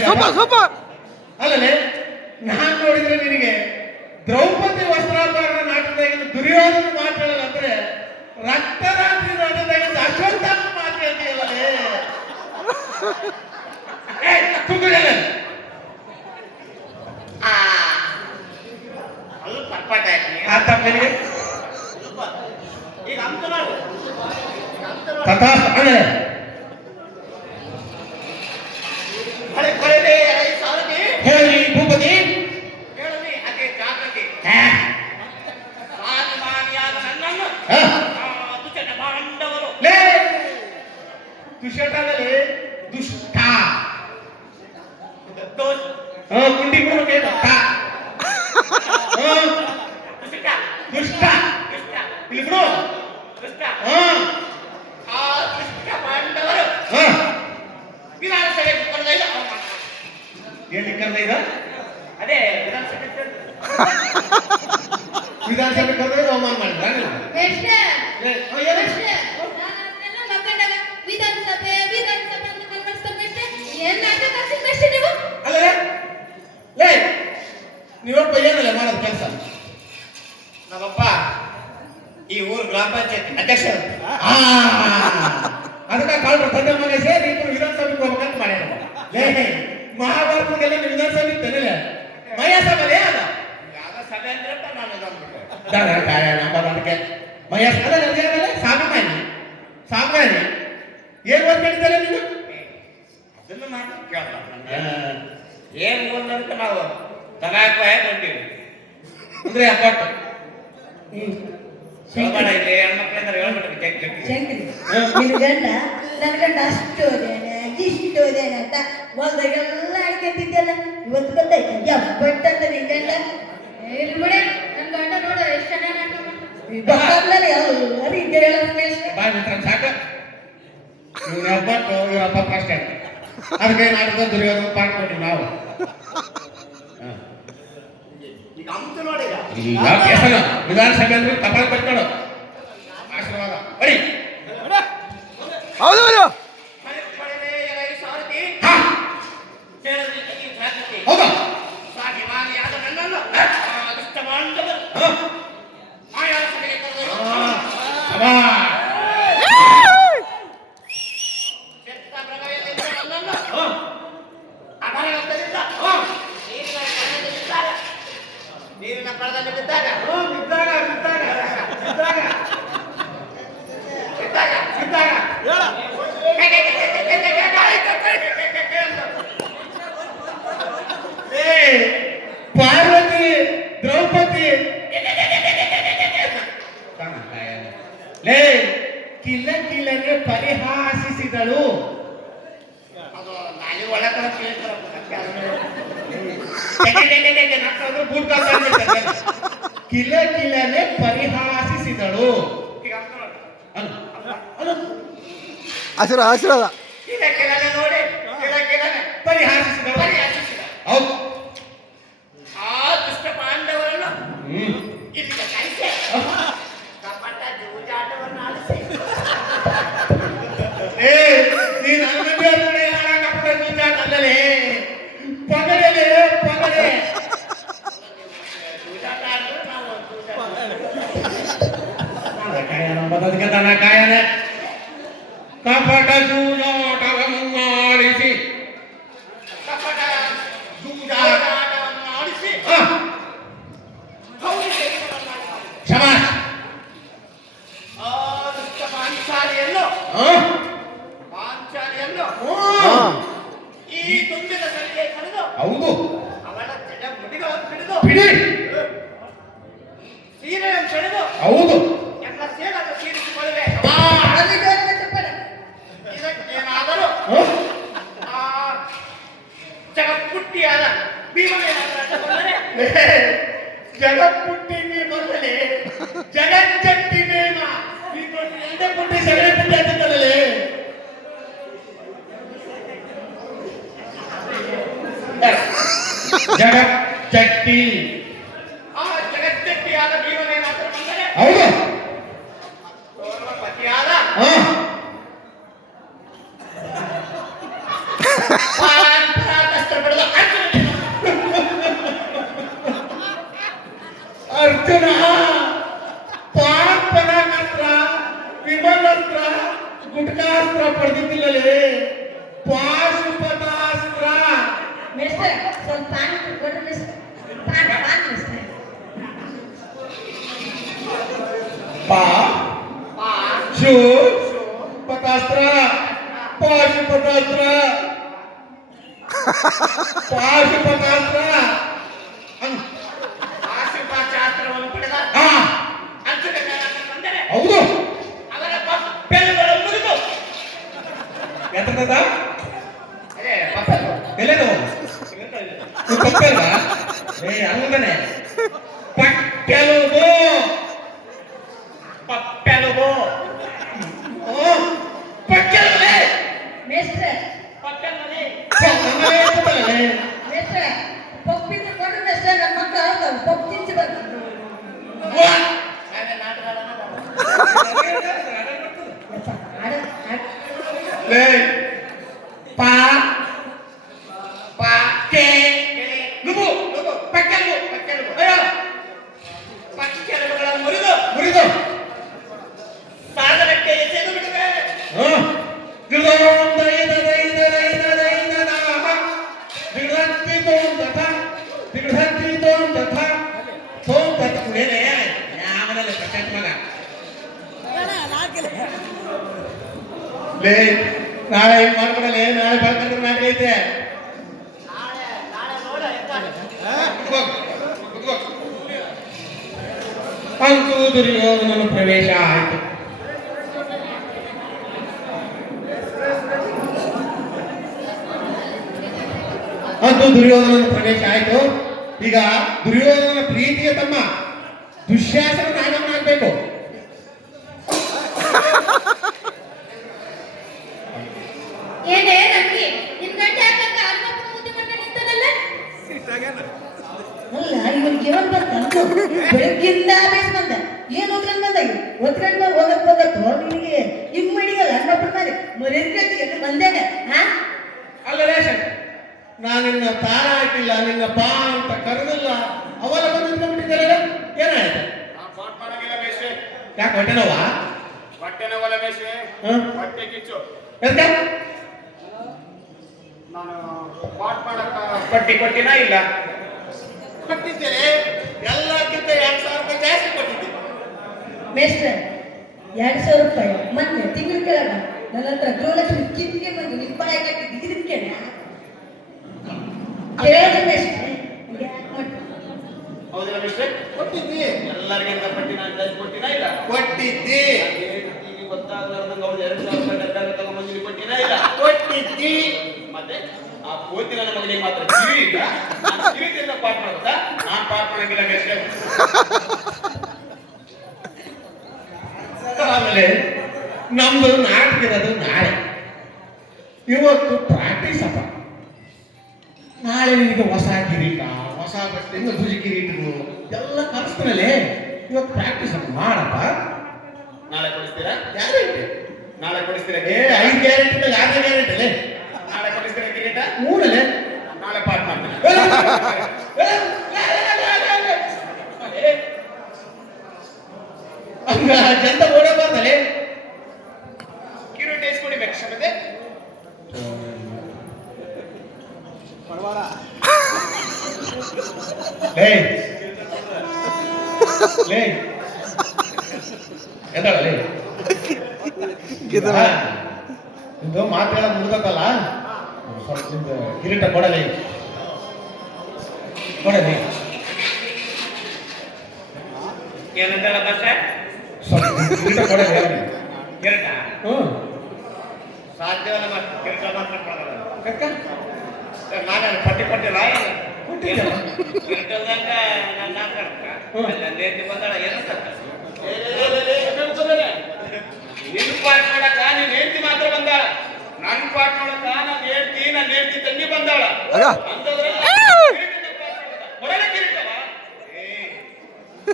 Super super. ಅಲ್ಲೇ ನಾನ್ ನೋಡಿದ್ರೆ ನಿನಗೆ ದ್ರೌಪದಿ ವಸ್ತ್ರಾಪರಣ ನಾಟಕದಾಗಿನ ದುರ್ಯೋಧನ ಮಾತಾಡಲ್ಲ ಅಂದ್ರೆ ರಕ್ತರಾತ್ರಿ ನಾಟಕದಾಗಿನ ಅಶ್ವತ್ಥಾಮ ಮಾತಾಡ್ತೀಯಲ್ಲೇ. ಹೇಳಿ ಭೂಪತಿ. ದುಶ್ಯಟದಲ್ಲಿ ದುಷ್ಟ ಗುಂಡಿ ದುಷ್ಟ ಇಲ್ಲಿ ಬಿಡು. ಏನ್ ಕರೆದ ಈಗ? ಅದೇ ವಿಧಾನಸಭೆ ಕರೆದ್ರೆ ಅವಮಾನ ಮಾಡಿದ್ರ ವಿಧಾನಸಭೆ ವಿಧಾನಸಭೆ ಅಂತ ಕನ್ವರ್ಸ್ತಾರೆ ಏನ್ ನಾಟಕ ಹಾಕ್ಸಿದ್ರಷ್ಟೇ ನೀವು. ಅಲ್ಲೇ ಲೇ ನೀವಪ್ಪ ಏನಲ್ಲ ಮಾಡೋದು ಕೆಲಸ? ನಮ್ಮಪ್ಪ ಈ ಊರು ಗ್ರಾಮ ಪಂಚಾಯತ್ ಅಧ್ಯಕ್ಷರು. ಅದಕ್ಕೆ ಕಾಲ್ರು ತಂದೆ ಮನೆ ಸೇರಿ ಇಬ್ಬರು ವಿಧಾನಸಭೆಗೆ ಹೋಗ್ಬೇಕಂತ ಮಾಡ್ಯಾರ. ಲೇ ಮಹಾಭಾರತಗೆಲ್ಲ ವಿಧಾನಸಭೆ ಇತ್ತೇನಿಲ್ಲ ಮಯ ಸಭೆ ಅದ ಯಾವ ಸಭೆ ಅಂದ್ರಪ್ಪ ನಾನು ಅದಕ್ಕೆ ಮಯ ಸಾಮಾನ್ಯ ಏನ್ ಓದ್ ಮಾಡಿದ್ದಲ್ಲ ನೀನು? ಅದನ್ನು ಮಾತ್ರ ಕೇಳಲ್ಲ. ಏನ್ ಮುಂದಂತ ನಾವು ತಗಾಕ ಬಂದೀವಿ ಅಂದ್ರೆ ಅಪ್ಪಟ್ಟು ಹೇಳ್ಬೇಡ, ಇಲ್ಲಿ ಹೆಣ್ಮಕ್ಳಿಂದ ಹೇಳ್ಬಿಟ್ರೆ ಶಂಕರಿ ನಿನ್ ಗಂಡ ನನ್ನ ಗಂಡ ಅಷ್ಟು ಓದೇನೆ ಇಷ್ಟು ಓದೇನೆ ಅಂತ ಹೊಲ್ದಾಗೆಲ್ಲ ಅಡ್ಕೊಂತಿದ್ದೆಲ್ಲ ಇವತ್ತು ಗೊತ್ತಾಯ್ತು ಎಬ್ಬಟ್ ಅಂತ ನಿನ್ ಗಂಡ ಇಲ್ಲಿ ಬಿಡಿ ನನ್ ಗಂಡ ನೋಡು ಎಷ್ಟು ಚೆನ್ನಾಗಿ ನಾಟಕ ಮಾಡ್ತಾನೆ. ಗೊತ್ತಾದ್ಮೇಲೆ ಎಲ್ಲರೂ ಇದ್ದೇ ಹೇಳೋದು ಬಾಯ್ ಮಿತ್ರ ಸಾಕ. ಇವ್ನ ಒಬ್ಬಟ್ಟು ಇವ್ರ ಅಪ್ಪ ಅಷ್ಟೇ. ಅದಕ್ಕೆ ನಾಟಕ ದುರ್ಯೋಧನ ಪಾಠ ಕೊಟ್ಟಿವಿ ನಾವು. ಈಗ ಅಂತು ನೋಡಿದ ಈಗ ಬೇಸನ ವಿಧಾನಸಭೆ ಅಂದ್ರೆ ಕಪಾಲ ಕಟ್ಕೊಂಡು ಆಶೀರ್ವಾದ ಬಡಿ. ಹೌದು ಹೌದು ಹೌದಾ? ನೀರಿನ ಪರದಲ್ಲಿ ಬಿದ್ದಾಗ ಪಾರ್ವತಿ ದ್ರೌಪದಿ ಲೇ ಕಿಲ್ಲನೆ ಪರಿಹಾಸಿಸಿದಳು. ಎಣ್ಣೆಗೆ ನಕ್ಕಂದ್ರೆ ಬೂಟ್ ಕಿಲ ಕಿಲನೆ ಪರಿಹಾಸಿಸಿದಳು. ಈಗ ಅರ್ಥ ಮಾಡ್ಕೊ. ಅಲ್ಲ ಆಶೀರ್ವಾದ ಕಿಲ ಕಿಲನೆ ನೋಡಿ, ಕಿಲ ಕಿಲನೆ ಪರಿಹಾಸಿಸಿದಳು. ಹೌದು. ಆ ದುಷ್ಟ ಪಾಂಡವರನ್ನು ಇಲ್ಲಿಗೆ ಕಳಿಸಿ ಕಪಟ ಜೂಜಾಟವನ್ನು ಆಡಿಸಿ ನೀನು ಅಂಗಡಿ ಕಪಟ ಜೂಜಾಟ ಅಲ್ಲಲೇ, ಪಗಡಲೆ ಪಗಡೆ ಜೂಜಾಟ ಆಡಿದ್ರೆ ನಾವು ಬದಲಿಗೆ ತನ್ನ ಕಾಯನೆ ಕಪಟ ಜೂಜಾಟವನ್ನು ಮಾಡಿಸಿ ಕಪಟ ಜೂಜಾಟವನ್ನು ಆಡಿಸಿ ಶಬಾಷ್. ಆ ದುಷ್ಟ ಪಾಂಚಾಲಿಯನ್ನು ಈ ತುಂಬಿದ ಸಲಿಗೆ ಕಳೆದು ಹೌದು. ಅವಳ ಜಡ ಮುಡಿಗಳನ್ನು ಹಿಡಿದು ಬಿಡಿ. ಸೀರೆಯನ್ನು ಸೆಳೆದು ಹೌದು. ಎಲ್ಲ ಸೇಡನ್ನು ತೀರಿಸಿಕೊಳ್ಳುವೆ. ಇದಕ್ಕೇನಾದರೂ ಆ ಜಗತ್ಪುಟ್ಟಿಯಾದ ಭೀಮನೇನಾದರೆ ಜಗತ್ಪುಟ್ಟಿಗೆ ಬರಲಿ, ಜಗಜ್ಜಟ್ಟಿ ನೇಮ ಈ ಎಣ್ಣೆ ಪುಟ್ಟಿ ಸಗಣಿ ಪುಟ್ಟಿ ಅಂತಿದ್ದಲ್ಲೇ. ಜಗಜ್ಜಟ್ಟಿ. ಆ ಜಗಜ್ಜಟ್ಟಿಯಾದ ಭೀಮನೇನಾದರೂ ಬಂದರೆ ಹೌದು. ಓರ್ವ ಪತಿಯಾದ ಕಷ್ಟ ಪಡೆದ ಅರ್ಜುನ ಪಾಪನ ಅಸ್ತ್ರ, ವಿಮಲಸ್ತ್ರ, ಗುಟ್ಕಾಸ್ತ್ರ ಪಡೆದಿದ್ದಿಲ್ಲಲೇ, ಪಾಶುಪತಾಸ್ತ್ರ. ಮಿಸ್ಟರ್ ಸ್ವಲ್ಪ ಪಾನ್ ಕೊಡು ಮಿಸ್ಟರ್. PAN mister. ಶು ಪತಾಸ್ತ್ರ, ಪಾಶುಪತಾಸ್ತ್ರ, ಪಾಶುಪತಾಸ್ತ್ರ. ಆಶೀರ್ವಾಚಾಸ್ತ್ರವನ್ನು ಪಡೆದ ಅರ್ಜುನ ಬಂದರೆ ಹೌದು. ಅವರ ಬೆಲ್ಲುಗಳು ಮುರಿದು ಎಂತದ ಅದೇ ಪಪ್ಪಲು ಎಲ್ಲೇನು ಪಕ್ಕಲ್ಲ ಹಂಗನೆ ಪಕ್ಕೆಲುಬು ಪಪ್ಪೆಲುಬು ಪಕ್ಕೆಲುಬೆ ಮಿಸ್ಟರ್ ಪಪ್ಪೆಲುಬೆ ಮಿಸ್ಟರ್ ಪಪ್ಪಿದ್ದು ಕೊಡು ಮಿಸ್ಟರ್. ನಮ್ಮ ಮಕ್ಕಳು ಹೌದು ಪಪ್ಪು ತಿಂచి ಬಂದು ಹಾಗೆ ನಾಟಕಗಳನ್ನು ಪಾ ಪಕ್ಕೆ ನುಬು ಪಕ್ಕೆಲುಬು ಪಕ್ಕೆಲುಬು ಅಯ್ಯೋ ಪಕ್ಕೆಲುಬುಗಳನ್ನು ಮುರಿದು ಮುರಿದು ಸಾಗರಕ್ಕೆ ಎಸೆದು ಬಿಡುವೆ. ನಾಳೆ ಹಿಂಗ್ ಮಾಡ್ಕೊಡಲೇ, ನಾಳೆ ಬರ್ಕಂದ್ರೆ ನಾಟಕ ಐತೆ. ನಾಳೆ ನೋಡ ಅಂತೂ ದುರ್ಯೋಧನನ ಪ್ರವೇಶ ಆಯಿತು. ಈಗ ದುರ್ಯೋಧನನ ಪ್ರೀತಿಯ ತಮ್ಮ ದುಶ್ಯಾಸನ ನಾಗಮನಾಗಬೇಕು. ಏನೇ ನನ್ಗೆ ನಿನ್ ಗಂಟೆ ಹಾಕಂತ ಅರ್ಧಪ್ಪ ಮುದ್ದೆ ಮಟ್ಟ ನಿಂತದಲ್ಲ. ಅಲ್ಲ ಇವನಿಗೆ ಇವನ್ ಬಂತ ಬೆಳಗ್ಗಿಂದ ಬೇಸ್ ಬಂದ. ಏನ್ ಓದ್ಕೊಂಡ್ ಬಂದ? ಓದ್ಕೊಂಡ್ ಹೋಗತ್ತು ನಿನಗೆ ಹಿಂಗ್ ಮಾಡಿಗಲ್ಲ ಅಣ್ಣೊಬ್ಬರ ಮೇಲೆ ಮರ್ಯಾದೆ ಬಂದಾಗ ಅಲ್ಲ ರೇಷನ್, ನಾನಿನ್ನ ತಾರ ಹಾಕಿಲ್ಲ, ನಿನ್ನ ಬಾ ಅಂತ ಕರೆದಿಲ್ಲ, ಅವರ ಬಂದು ನಿಂತ್ಕೊಂಡ್ಬಿಟ್ಟಿದ್ದಾರೆ. ಏನಾಯ್ತು? ಯಾಕೆ ಹೊಟ್ಟೆ ನೋವಾ? ಹೊಟ್ಟೆ ನೋವಲ್ಲ ಬೇಸ್ವೆ, ಹೊಟ್ಟೆ ಕಿಚ್ಚು. ಎಂತ? ನಾನು ಪಾಠ ಮಾಡಕ್ಕ ಪಟ್ಟಿ ಕೊಟ್ಟಿನ ಇಲ್ಲ? ಕೊಟ್ಟಿದ್ದೇನೆ, ಎಲ್ಲಕ್ಕಿಂತ 2,000 ರೂಪಾಯಿ ಜಾಸ್ತಿ ಕೊಟ್ಟಿದ್ದೀನಿ. ಮೇಸ್ಟರ್ 2,000 ರೂಪಾಯಿ ಮೊನ್ನೆ ತಿಂಗಳ ಕೆಳಗ ನನ್ನ ಹತ್ರ ಗೃಹಲಕ್ಷ್ಮಿ ಕಿತ್ತಿಗೆ ಬಂದು ನಿಮ್ಮ ಬಾಯ ಕಟ್ಟಿದ್ದು ಇದಕ್ಕೆ ಕೇಳಿದೆ ಮೇಸ್ಟರ್. ಹೌದಿಲ್ಲ ಮಿಸ್ಟರ್? ಕೊಟ್ಟಿದ್ದಿ, ಎಲ್ಲರಿಗಿಂತ ಪಟ್ಟಿ ನಾನು ಜಾಸ್ತಿ ಕೊಟ್ಟಿನ ಇಲ್ಲ? ಕೊಟ್ಟಿದ್ದಿ, ಈಗ ಗೊತ್ತಾಗ್ಲಾರ್ದಂಗ ಅವ್ರು 2,000 ರೂಪಾಯಿ ಡಬ್ಬ ತಗೊಂಡ್ಬಂದಿನಿ ಕೊಟ್ಟಿನ ಇಲ್ಲ? ಕೊಟ್ಟಿದ್ದಿ. ಮತ್ತೆ ಆ ಕೋತಿ ನನ್ನ ಮಗನಿಗೆ ಮಾತ್ರ ಕಿವಿ ಇಲ್ಲ. ನಾನು ಕಿವಿಯಿಂದ ಪಾಠ ಮಾಡ್ತಾ ನಾನು ಪಾಠ ಮಾಡಂಗಿಲ್ಲ ಮೇಷ್ಟ್ರೆ. ಆಮೇಲೆ ನಮ್ದು ನಾಟಕ ಇರೋದು ನಾಳೆ. ಇವತ್ತು ಪ್ರಾಕ್ಟೀಸ್ ಅಪ್ಪ. ನಾಳೆ ನಿನಗೆ ಹೊಸ ಕಿರೀಟ, ಹೊಸ ಬಟ್ಟೆಯಿಂದ ಭುಜ ಕಿರೀಟಗಳು ಎಲ್ಲ ಕಲಿಸ್ತಾನಲ್ಲೇ. ಇವತ್ತು ಪ್ರಾಕ್ಟೀಸ್ ಅಪ್ಪ ಮಾಡಪ್ಪ. ನಾಳೆ ಕೊಡಿಸ್ತೀರಾ? ಗ್ಯಾರಂಟಿ ನಾಳೆ ಕೊಡಿಸ್ತೀರಾ? 5 ಗ್ಯಾರಂಟಿ 6 ಗ್ಯಾರಂಟಿ ಅಲ್ಲೇ. ನಾಳೆ ಕೊಡಿಸ್ತೀರಾ ಕಿರೀಟ? ಮೂರಲ್ಲೇ. ನಾಳೆ ಪಾಠ ಮಾಡ್ತೀನಿ. ಹಂಗ ಜಂತ ಓಡಬಾರ್ದಲ್ಲೇ. ಕಿರೀಟ ಇಸ್ಕೊಡಿಬೇಕು ಕ್ಷಮತೆ. ಲೇ ಲೇ ಎದ್ದಾಳಲೇ. ನಿಂದು ಮಾತು ಹೇಳೋದು ಮುಗ್ದತ್ತಲ್ಲ, ಸ್ವಲ್ಪ ನಿಂದು ಕಿರೀಟ ಕೊಡಲೇ. ಕೊಡಲೇ ಏನಂತಲ್ಲ ಬಸ್ ಸ್ವಲ್ಪ ಕಿರೀಟ ಕೊಡಲೇ. ಕಿರೀಟ ಸಾಧ್ಯವಲ್ಲ ಮತ್ತೆ ಕಿರೀಟ ಮಾತ್ರ ಕೊಡಲ್ಲ. ಕಕ್ಕ ನಾನು ಪಟ್ಟಿ ಕೊಟ್ಟಿಲ್ಲ ಕೊಟ್ಟಿದ್ದಲ್ಲ. ಕಿರೀಟದಂಗ ನಾನು ನಾಲ್ಕು ನೇತಿ ಬಂದಾಳ ಏನು ನಿನ್ ಪಾಠ ಮಾಡಕ ನೀನ್ ಹೇಳ್ತಿ ಮಾತ್ರ ಬಂದಾಳ. ನನ್ ಪಾಠ ಮಾಡಕ ನಾನು ಹೇಳ್ತಿ ತಂಗಿ ಬಂದಾಳ. ಹೊರಗೆ ಕಿರೀಟವ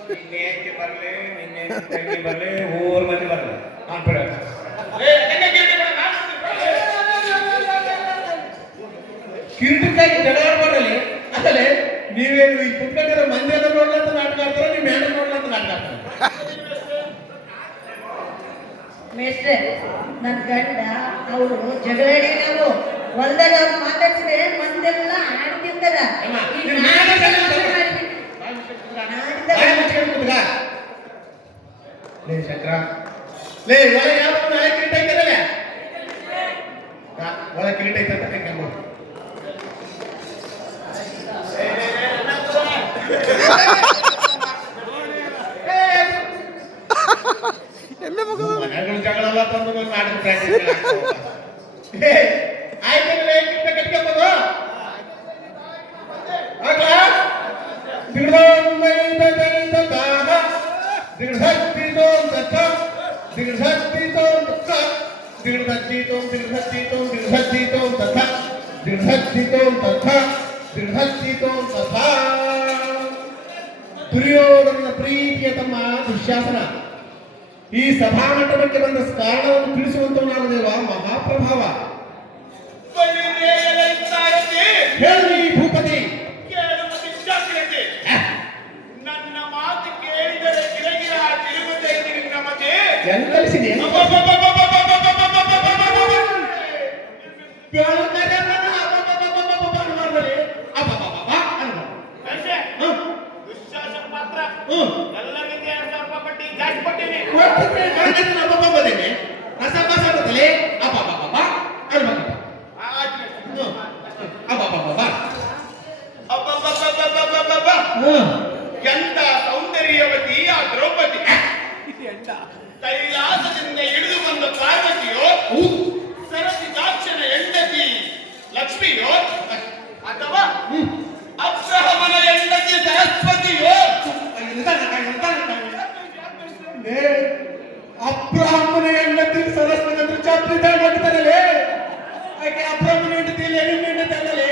ನಿನ್ನೆ ಹೇಳ್ತಿ ಬರ್ಲಿ, ನಿನ್ನೆ ತಂಗಿ ಬರ್ಲಿ, ಊರ್ ಮಂದಿ ಬರ್ಲಿ. ಕಿರೀಟಕ್ಕಾಗಿ ಜಗಳ ಆಡ್ಬಾರ್ದಲ್ಲಿ. ಅದಲ್ಲೇ ನೀವೇನು ಈ ಕುತ್ಕೊಂಡಿರೋ ಮಂದಿ ಎಲ್ಲ ನೋಡ್ಲಂತ ನಾಟಕ ಆಡ್ತಾರ, ನೀವು ಮೇಡ ನೋಡ್ಲಂತ ನಾಟಕ ಆಡ್ತಾರೆ. ಮೇಷ್ಟ್ರೆ, ನನ್ನ ಗಂಡ ಅವರು ಜಗಳಾಡಿ ನಾವು ಹೊಲ್ದಾಗ ಅವ್ರು ಮಾತಾಡ್ಸಿದ್ರೆ ಮಂದೆಲ್ಲ ಆಡ್ತಿರ್ತಾರ. ಲೇ ಶಂಕರ, ಲೇ ಒಳ ಯಾವ ನಾಳೆ ಕಿರೀಟ ಐತಲ್ಲ, ಒಳ ಕಿರೀಟ ಐತ ಅಂತ ಕರ್ಕೊಂಡು ಮನೆಗಳು ಜಗಳ ತಂದು ನಾಟಕ ಪ್ರಾಕ್ಟೀಸ್ ಆಯ್ತು. ಕಿರೀಟ ಕಟ್ಕೊಂಬೋದು ದುರ್ಯೋಧನ ಪ್ರೀತಿಯ ತಮ್ಮ ದುಶ್ಯಾಸನ ಈ ಸಭಾಮಂಟಪಕ್ಕೆ ಬಂದ ಕಾರಣವನ್ನು ತಿಳಿಸುವಂತವನಾಗದೇವ ಮಹಾಪ್ರಭಾವ. ಹೇಳಿ ಭೂಪತಿ. ನನ್ನ ಮಾತು ಕೇಳಿದರೆ ಗಿರಗಿರ ತಿರುಗುತ್ತೈತಿ ನಿನ್ನ ಮತೆ. ಹೆಂಗ್ ಕಲಿಸಿದೆ ದುಶ್ಯಾಸನ ಮಾತ್ರ ಎಲ್ಲರಿಗೆ 2,000 ರೂಪಾಯಿ ಪಟ್ಟಿ ಜಾಸ್ತಿ ಕೊಟ್ಟಿನಿ. ಬದೇನೆ ರಸ ಬಸಲೆ ಅಬ್ಬಬ್ಬಬ್ಬ ಅಲ್ಬಬ್ಬ ಅಬ್ಬಬ್ಬಬ್ಬ ಅಬ್ಬಬ್ಬಬ್ಬಬ್ಬಬ್ಬಬ್ಬ ಎಂತ ಸೌಂದರ್ಯವತಿ ಆ ದ್ರೌಪದಿ. ಕೈಲಾಸದಿಂದ ಇಳಿದು ಬಂದ ಪಾರ್ವತಿಯೋ, ಸರಸಿ ದಾಕ್ಷನ ಹೆಂಡತಿ ಲಕ್ಷ್ಮಿಯೋ, ಅಥವಾ ಅಬ್ರಹಮನ ಹೆಂಡತಿ ಸರಸ್ವತಿಯೋ? ಅಬ್ರಾಹ್ಮಣ ಹೆಂಡತಿ ಸರಸ್ವತಿ ಅಂದ್ರೆ ಚಾಪ್ರಿದಾಗ ಹಾಕ್ತಾರಲ್ಲೇ. ಆಕೆ ಅಬ್ರಾಹ್ಮಣ ಹೆಂಡತಿ ಹೆಣ್ಣಿನ ಹೆಂಡತಿ ಅಲ್ಲಲೇ,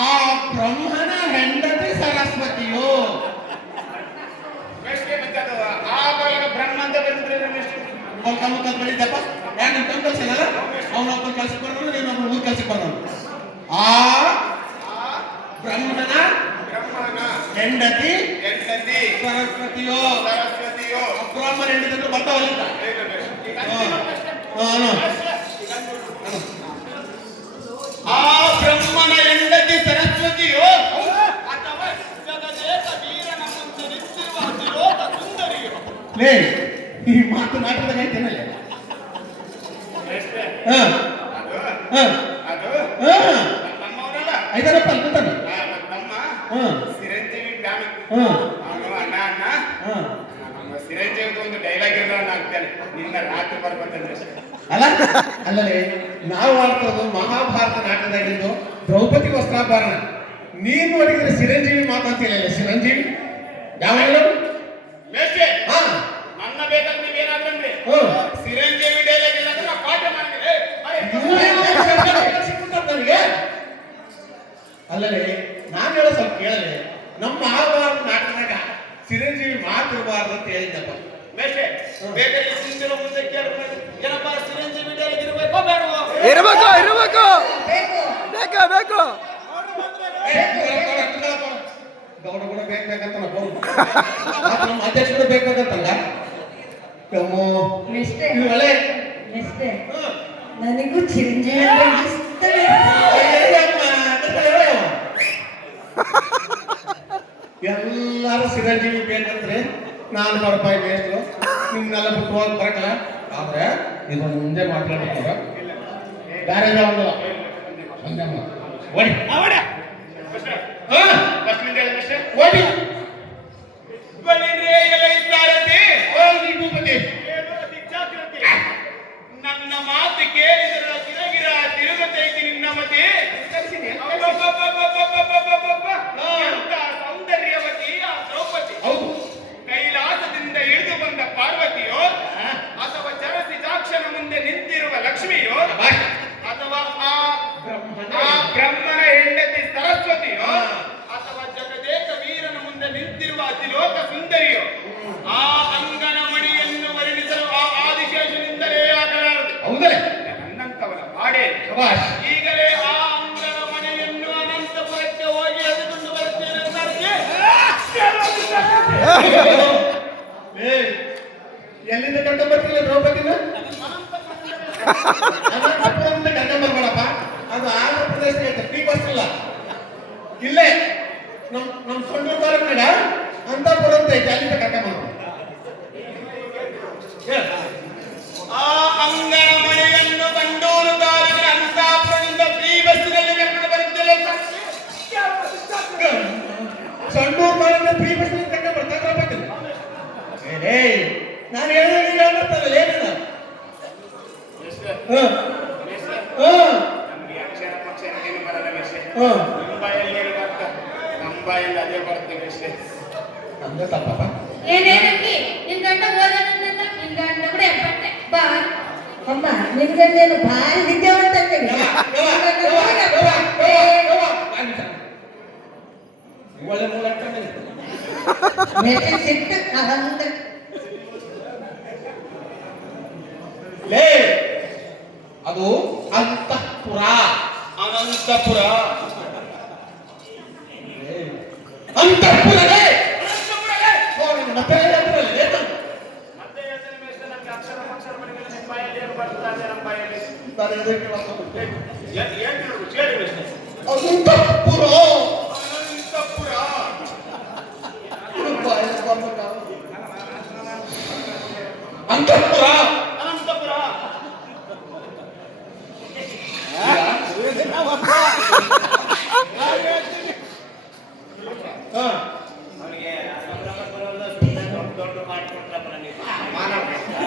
ಆ ಬ್ರಹ್ಮನ ಹೆಂಡತಿ ಸರಸ್ವತಿಯೋ. ಆ ಕಾಲದ ಬ್ರಹ್ಮ ಅಂತ ಬಂದಿದ್ರೆ ಅವ್ನ ಕಮ್ಮಕ್ಕಲ್ಲಿ ಬೆಳಿದ್ದಪ್ಪ. ಯಾಕೆ ನಿಮ್ಮ ಕಮ್ಮಿ ಕಲ್ಸಿಲ್ಲ, ಅವನೊಬ್ಬ ಕೆಲ್ಸಕ್ಕೆ ಬಂದವನು, ನೀನೊಬ್ಬ ಊರ್ ಕೆಲ್ಸಕ್ಕೆ ಬಂದವನು. ಆ ಬ್ರಹ್ಮನ ಹೆಂಡತಿ ಸರಸ್ವತಿಯೋ. ಅಬ್ರಾಹ್ಮಣ ಹೆಂಡತಿ ಅಂದ್ರೆ ಬರ್ತಾವಲ್ಲ. ಆ ಬ್ರಹ್ಮನ ಹೆಂಡತಿ ಸರಸ್ವತಿಯೋ, ಅಥವಾ ಜಗದೇಕ ವೀರನ ಮುಂದೆ ನಿಂತಿರುವ ಅತಿಲೋಕ ಸುಂದರಿಯೋ? ಲೇ ಈ ಮಾತು ನಾಟಕದಾಗ ಐತೇನಲ್ಲ. ಐದಾರಪ್ಪ ಅನ್ಕೊತಾನ ನಮ್ಮ ಚಿರಂಜೀವಿ ಫ್ಯಾನ್. ಅಣ್ಣ ಚಿರಂಜೀವಿದು ಒಂದು ಡೈಲಾಗ್ ಇರೋ ನಾನು ಆಗ್ತೇನೆ ನಿನ್ನ ರಾತ್ರಿ ಬರ್ಕೊತೇನೆ ಮೇಷ್ಟ್ರೆ. ಅಲ್ಲ ಅಲ್ಲದೆ ನಾವು ಆಡ್ತಿರೋದು ಮಹಾಭಾರತ ನಾಟಕದಾಗಿದ್ದು ದ್ರೌಪದಿ ವಸ್ತ್ರಾಭರಣ. ನೀನು ನೋಡಿದ್ರೆ ಚಿರಂಜೀವಿ ಮಾತಾಡ್ತಿಲ್ಲ ಚಿರಂಜೀವಿ ಯಾವ ಮೇಷ್ಟ್ರೆ, ಹಾ ನನ್ನ ಬೇಕಾದ್ರೆ ನೀವೇನಾದ್ರಂದ್ರೆ ಹ್ಮ್. ಚಿರಂಜೀವಿ ಡೈಲಾಗ್ ಇಲ್ಲ ಅಂದ್ರೆ ನಾ ಪಾಠ ಮಾಡಿದ್ರೆ ನನಗೆ ಅಲ್ಲದೆ ನಾನು ಹೇಳೋ ಸ್ವಲ್ಪ ಕೇಳಲೆ ನಮ್ಮ ಮಹಾಭಾರತ ನಾಟಕದಾಗ ಚಿರಂಜೀವಿ ಮಾತಿರಬಾರ್ದು ಅಂತ ಹೇಳಿದ್ದಪ್ಪ. ಮೇಷ್ಟ್ರೆ, ಬೇಕಾದ್ರೆ ಮುಂದಿನ ಮುಂದೆ ಕೇಳ್ಬೇಕು ಏನಪ್ಪ ಚಿರಂಜೀವಿ ಡೈಲಾಗ್ ಇರ್ಬೇಕೋ ಬೇಡವೋ? ಇರ್ಬೇಕು ಇರ್ಬೇಕು ಬೇಕು ಬೇಕು ಬೇಕು ಗೌಡ ಕೂಡ ಬೇಕಂತ ನಮ್ಮ ಅಧ್ಯಕ್ಷರು ಬೇಕಾಗತ್ತಲ್ಲ ಮಿಸ್ಟೇ ಒಳ್ಳೆ ಮಿಸ್ಟೇ ನನಗೂ ಚಿರಂಜೀವಿ ಅಂದ್ರೆ ಇಷ್ಟವೇ. ಎಲ್ಲಾರು ಚಿರಂಜೀವಿ ಬೇಕಂದ್ರೆ ನಾನು ರೂಪಾಯಿ ಬೇಕು ನಿಮ್ನೆಲ್ಲ ಬಿಟ್ಟು ಹೋಗಿ ಬರಕಲ್ಲ. ಆದ್ರೆ ಇದು ಮುಂದೆ ಮಾತಾಡ್ತೀರ ಬೇರೆ ಒಂದು ಓಡಿ ಅವಡ ಮೇಷ್ಟ್ರೆ, ಫಸ್ಟ್ನಿಂದ ಹೇಳಿ ಮೇಷ್ಟ್ರೆ. ಓಡಿ ಬಲಿಂದ್ರೆ ಎಲೈ ಸಾರಥಿ, ಹೋಗಿ ಭೂಪತಿ ಏನು ಅತಿ ಜಾಗೃತಿ. ನನ್ನ ಮಾತು ಕೇಳಿದರ ಗಿರಗಿರ ತಿರುಗತೈತಿ ನಿನ್ನ ಮತಿ. ಅಬ್ಬಬ್ಬಬ್ಬಬ್ಬಬ್ಬಬ್ಬಬ್ಬಬ್ಬಬ್ಬ. ಎಂಥ ಸೌಂದರ್ಯವತಿ ಆ ದ್ರೌಪದಿ. ಹೌದು ಕೈಲಾಸದಿಂದ ಇಳಿದು ಬಂದ ಪಾರ್ವತಿಯೋ ಅಥವಾ ಚರಸಿಜಾಕ್ಷನ ಮುಂದೆ ನಿಂತಿರುವ ಲಕ್ಷ್ಮಿಯೋ ಅಥವಾ ಆ ಬ್ರಹ್ಮನ ಹೆಂಡತಿ ಸರಸ್ವತಿಯೋ ಅಥವಾ ಜಗದೇಕ ವೀರನ ಮುಂದೆ ನಿಂತಿರುವ ಅತಿಲೋಕ ಸುಂದರಿಯೋ ಆ ಅಂಗನ ಮಣಿಯನ್ನು ವರ್ಣಿಸಲು ಆ ಆದಿಶೇಷನಿಂದಲೇ ಆಗಲಾರದು. ಹೌದಲ್ಲ ನನ್ನಂತವರ ಪಾಡೇ ಶಭಾಷ್. ಈಗಲೇ ಆ ಅಂಗನ ಮನೆಯನ್ನು ಅನಂತಪುರಕ್ಕೆ ಹೋಗಿ ಎಳೆದುಕೊಂಡು ಬರುತ್ತೇನೆ ಎಂದರ್ಥ. ಏ ಎಲ್ಲಿಂದ ಕರ್ಕೊಂಡ್ಬರ್ತಿಲ್ಲ ದ್ರೌಪದಿನ ಅನಂತಪುರದಿಂದ ಕರ್ಕೊಂಡ್ಬರ್ಬೇಡಪ್ಪ. ಅದು ಆಂಧ್ರ ಪ್ರದೇಶ ಐತೆ ಫ್ರೀ ಬಸ್ ಇಲ್ಲ ಇಲ್ಲೇ ನಮ್ ಸೊಂಡೂರು ತಾಲೂಕು ಕಡೆ ಅಂತಪುರ ಅಂತ ಐತೆ ಅಲ್ಲಿಂದ ಕರ್ಕೊಂಡ್ಬರ್ಬೇಕು. ಆ ಅಂಗನ ಮನೆಯನ್ನು ಕಂಡೂರು ತಾಲೂಕಿನ ಅಂತಾಪುರದಿಂದ ಫ್ರೀ ಬಸ್ಸಿನಲ್ಲಿ ಕರ್ಕೊಂಡು ಬರುತ್ತೇನೆ ಅಂತ. ಸೊಂಡೂರು ತಾಲೂಕಿನ ಫ್ರೀ ಬಸ್ ಕರ್ಕೊಂಡ್ಬರ್ತಾ ದ್ರೌಪದಿ. ಏ ನಾನು ಹೇಳಿದ್ರೆ ನೀವು ಹೇಳ್ಬರ್ತಾರಲ್ಲ ಏನಿಲ್ಲ. ನಮ್ಗೆ ಅಕ್ಷರ ಪಕ್ಷರ ಏನು ಬರಲ್ಲ ಮೇಷ್ಟ್ರೆ. ಹ್ಮ್ ನಿಮ್ಮ ಬಾಯಲ್ಲಿ ಏನು ಬರ್ತ ನಮ್ಮ ಬಾಯಲ್ಲಿ ಅದೇ ಬರುತ್ತೆ ಮೇಷ್ಟ್ರೆ. ನಮ್ದು ತಪ್ಪಪ್ಪ. ಏನೇನಕ್ಕಿ ನಿನ್ ಗಂಡ ಓದೋದನ್ನೆಲ್ಲ ನಿನ್ ಗಂಡ ಕೂಡ ಎಪ್ಪಟ್ಟೆ ಬಾ. ಅಮ್ಮ ನಿಮ್ಗಂದೇನು ಭಾರಿ ವಿದ್ಯಾವಂತ ಅಂತೇಳಿ. ಒಳ್ಳೆ ಮೂಲ ಮೆಟ್ರಿಕ್ ಸಿಟ್ಟು ಅಹಂತ ಲೇ ಅದು ಅಂತಃಪುರ ಅನಂತಪುರ ಅಂತಃಪುರನೇ ಮತ್ತೆ ಮತ್ತೆ ಹೇಳ್ತೇನೆ ಮೇಷ್ಟ್ರೆ, ನಮ್ಗೆ ಅಕ್ಷರ ಪಕ್ಷರ ಬರೀಬೇಕು. ನಿಮ್ಮ ಬಾಯಲ್ಲಿ ಏನು ಬರ್ತದೆ ನಮ್ಮ ಬಾಯಲ್ಲಿ ಏನು ರುಚಿ ಹೇಳಿ ಮೇಷ್ಟ್ರೆ. ಅಂತಃಪುರ ಅನಂತಪುರ ಅಂತಃಪುರ ಅನಂತಪುರ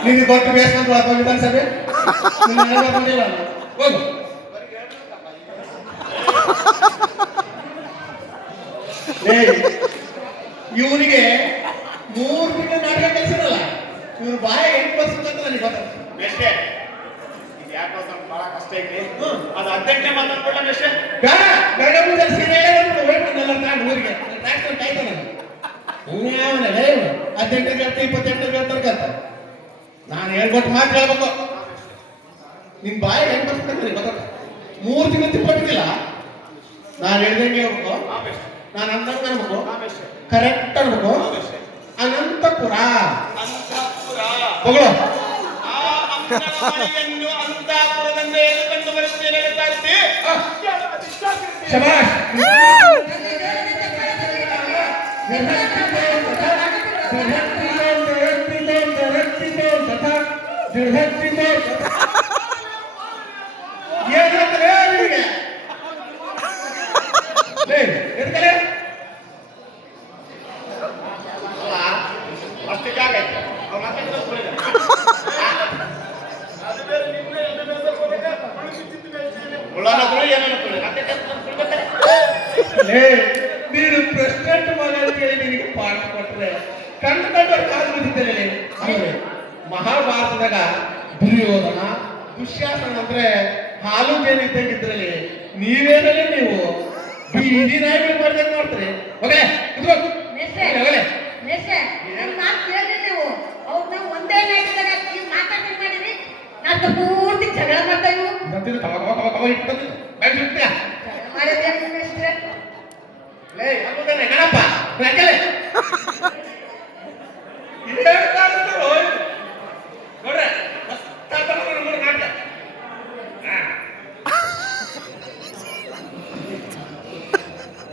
ನಿನಗೆ ಗೊತ್ತು ಬೇಸ್ಕೊಂಡು ವಿಧಾನಸಭೆ ಬಂದಿಲ್ಲ ಹೋಗು. ಇವನಿಗೆ 3 ತಿಂಗಳು ನಾಟಕ ಕಲಿಸಿರಲ್ಲ ಇವ್ರು ಬಾಯ 8% ಅಂತ ನನಗೆ ಗೊತ್ತಾಗ್ತದೆ. ಮೇಷ್ಟ್ರೆ, ಇದು ಯಾಕೋ ಸ್ವಲ್ಪ ಬಹಳ ಕಷ್ಟ ಐತಿ. ಅದು 18ನೇ ಮಾತಾಡ್ಕೊಳ್ಳ ಮೇಷ್ಟ್ರೆ. ಬೇಡ ಗಂಡ ಪೂಜೆ ಸೀರೆ ಹೋಗ್ಬಿಟ್ಟೆಲ್ಲ ತಾಂಡು ಊರಿಗೆ ಟ್ಯಾಕ್ಸ್ ಕಾಯ್ತಾನೆ ಇವನೇ ಅವನಲ್ಲ ಇವನು 18 ಹೇಳ್ತಾ 28 ಹೇಳ್ತಾರೆ ನಾನು ಹೇಳ್ಕೊಟ್ಟು ಮಾತು ಹೇಳ್ಬೇಕು. ನಿನ್ ಬಾಯ 8% ಅಂತ ನನಗೆ ಗೊತ್ತಾಗ್ತದೆ. 3 ತಿಂಗಳು ತಿಳ್ಕೊಂಡಿದ್ದಿಲ್ಲ ನಾನು ಹೇಳ್ದಂಗೆ ಹೋಗ್ಬೇಕು. ಹಾ ಮೇಷ್ಟ್ರೆ, ನಾನು ಅಂದಂಗೆ ಅನ್ಬೇಕು. ಹಾ ಮೇಷ್ಟ್ರೆ, ಕರೆಕ್ಟ್ ಅನ್ಬೇಕು. ಹಾ ಮೇಷ್ಟ್ರೆ. ಅನಂತಪುರ ಅಂತಃಪುರ. ಹೋಗಳು ಆ ಅಂಗನ ಮನೆಯನ್ನು ಅಂತಾಪುರದಿಂದ ಎಳೆದುಕೊಂಡು ಬರುತ್ತೇನೆ ಹೇಳ್ತಾರ್ತಿ. ಶಬಾಷ್ ಅಷ್ಟಕ್ಕಾಗೈತೆ ಉಳ್ಳಾನದ್ರು ಏನನ್ನ ತುಳಿ ಮತ್ತೆ ತುಳ್ಕೊತಾರೆ. ಲೇ, ನೀನು ಪ್ರೆಸಿಡೆಂಟ್ ಮಗ ಅಂತೇಳಿ ನಿನಗೆ ಪಾಠ ಕೊಟ್ರೆ ಕಂಡು ಕಾಲು ಬಿದ್ದಿದ್ದೇನೆ. ಆಮೇಲೆ ಮಹಾಭಾರತದಾಗ ದುರ್ಯೋಧನ ದುಶ್ಯಾಸನ ಅಂದ್ರೆ ಹಾಲು ಜೇನು ಇದ್ದಂಗಿದ್ರಲ್ಲಿ ನೀವೇನಲ್ಲಿ ನೀವು ಬೀದಿ ನಾಯಿಗಳು ಮಾಡ್ದಂಗೆ ನೋಡ್ತಾರೆ. ಹೋಗಲೇ ಕುತ್ಕೋ. ಮೇಷ್ಟ್ರೆ, ಹೋಗಲೇ. ಮೇಷ್ಟ್ರೆ, ನನ್ನ ಮಾತು ಕೇಳಿದ್ರೆ ನೀವು ಅವ್ರನ್ನ ಒಂದೇ ನಾಟಕದಾಗ ನೀವು ಮಾತಾಡ್ಬೇಕು ಮಾಡಿದ್ರಿ ನಾಟಕ ಪೂರ್ತಿ ಜಗಳ ಮಾಡ್ತಾ ಇವು ಬಂದಿದ್ದು ಕವ ಕವ ಕವ ಕವ ಇಟ್ಕೊಂಡು ಬ್ಯಾಗ್ ಬಿಡ್ತೀಯ. ಮಾಡೋದೇನು ಮೇಷ್ಟ್ರೆ? ಲೇ, ಹೌದೇನೆ ಗಣಪ ಯಾಕಲೆ ಇದೇ ಕಾರಣಗಳು ನೋಡ್ರೆ ಮೂರು ನಾಟಕ.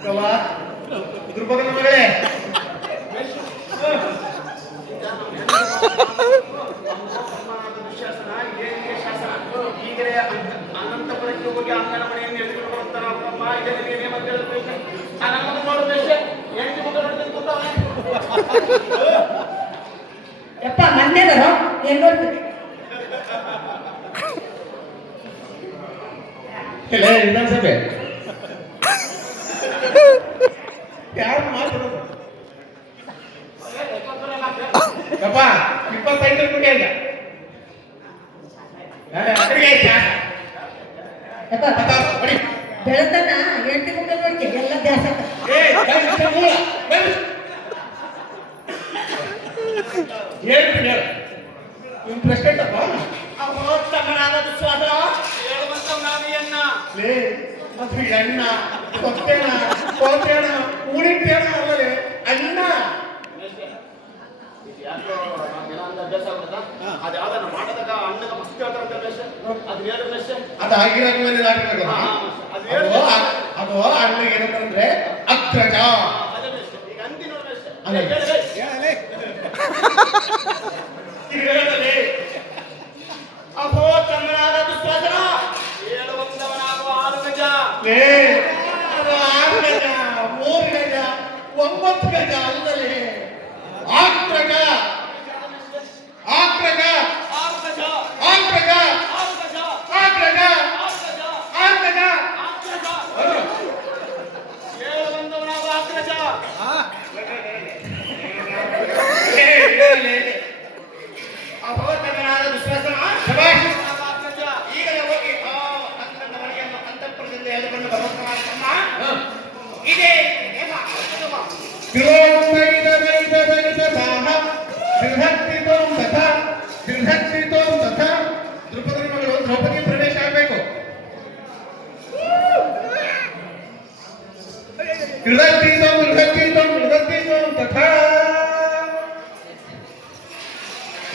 ಕವಾ ಇದ್ರ ಬಗ್ಗೆ ಮಗಳೇ ದುಶ್ಯಾಸನ ಏನಿಗೆ ಶಾಸನ ಈಗಲೇ ಅನಂತಪುರಕ್ಕೆ ಹೋಗಿ ಅಂಗನ ಮನೆಯನ್ನು ಎದುರು ಬರ್ತಾರ ಅಪ್ಪಮ್ಮ ಇದೇ ನಿಮಗೆ ನೇಮ ಕೇಳಬೇಕು. ಅನಂತ ನೋಡಬೇಕ ಎಂಟು ಮುಖ ನೋಡ್ತೀನಿ ಕೂತಾವ. ಯಪ್ಪ ಮಂಡ್ಯದವರು ಏನ್ ನೋಡ್ತೀರಿ? ಇಲ್ಲ ವಿಧಾನಸಭೆ ಯಾರು ಮಾತಾಡೋದು ಯಪ್ಪ 25 ರೂಪಾಯಿ ಇಲ್ಲ. ಯಪ್ಪ ಬೆಳತನ ಎಂಟು ಮುಖ ನೋಡ್ಕೆ ಎಲ್ಲ ದ್ಯಾಸ ಪ್ರೆಸಿಡೆಂಟ್ ಅಪ್ಪ ತಮ್ಮನಾದ ದುಶ್ವಾಸನ ಹೇಳುವಂತ ನಾವಿಯನ್ನ ಲೇ ಅದು ಎಣ್ಣ ಕೊತ್ತೇಣ ಕೋತೇಣ ಊರಿಟ್ಟೇಣ ಅಲ್ಲದೆ ಅಣ್ಣ ಯಾಕೋ ದಿನಾಂತ ಅಭ್ಯಾಸ ಆಗ್ತದ ಅದು ಯಾವ್ದನ್ನ ಮಾಡದಾಗ ಅಣ್ಣಗ ಮಸ್ತ್ ಹೇಳ್ತಾರಂತ ಬೇಷ ಅದು ಹೇಳು ಬೇಷ ಅದು ಆಗಿರೋ ಮೇಲೆ ನಾಟಕ ಅದು ಹೇಳು ಅದು ಅಣ್ಣಗೆ ಏನಂತಂದ್ರೆ ಅಗ್ರಜ ಅದೇ ಬೇಷ ಈಗ ಅಂತಿ ನೋಡು ಬೇಷ ಅದೇ. ಹೇಳಲೇ ಅಹೋ ತಮ್ಮನಾದ ದುಶ್ವಾಸನ ಹೇಳುವಂತವನಾಗುವ ಆರು ಗಜ ಲೇ ಅದು 6 ಗಜ 3 ಗಜ 9 ಗಜ ಅಲ್ಲದೆ ಆಕ್ರಜ ಆಕ್ರಜ ಆರು ಗಜ ಆಕ್ರಜ ಆರು ಗಜ ಆಕ್ರಜ ಆರು ಗಜ ಆಕ್ರಜ ಹೇಳುವಂತವನಾಗುವ ಆಕ್ರಜ ಅಹೋ ತಮ್ಮನಾದ ದುಶ್ವಾಸನ ಶಭಾಷ್. ಆಕ್ರಜ ಈಗಲೇ ಹೋಗಿ ನನ್ನ ಮನೆಯನ್ನು ಅಂತಃಪುರದಿಂದ ಎಳೆದುಕೊಂಡು ಬರುವಂತಮ್ಮ ಇದೇ ನೇಮ ದ್ರೌಪದಿ ಮಗಳು ದ್ರೌಪದಿ ಪ್ರವೇಶ ಆಗಬೇಕು.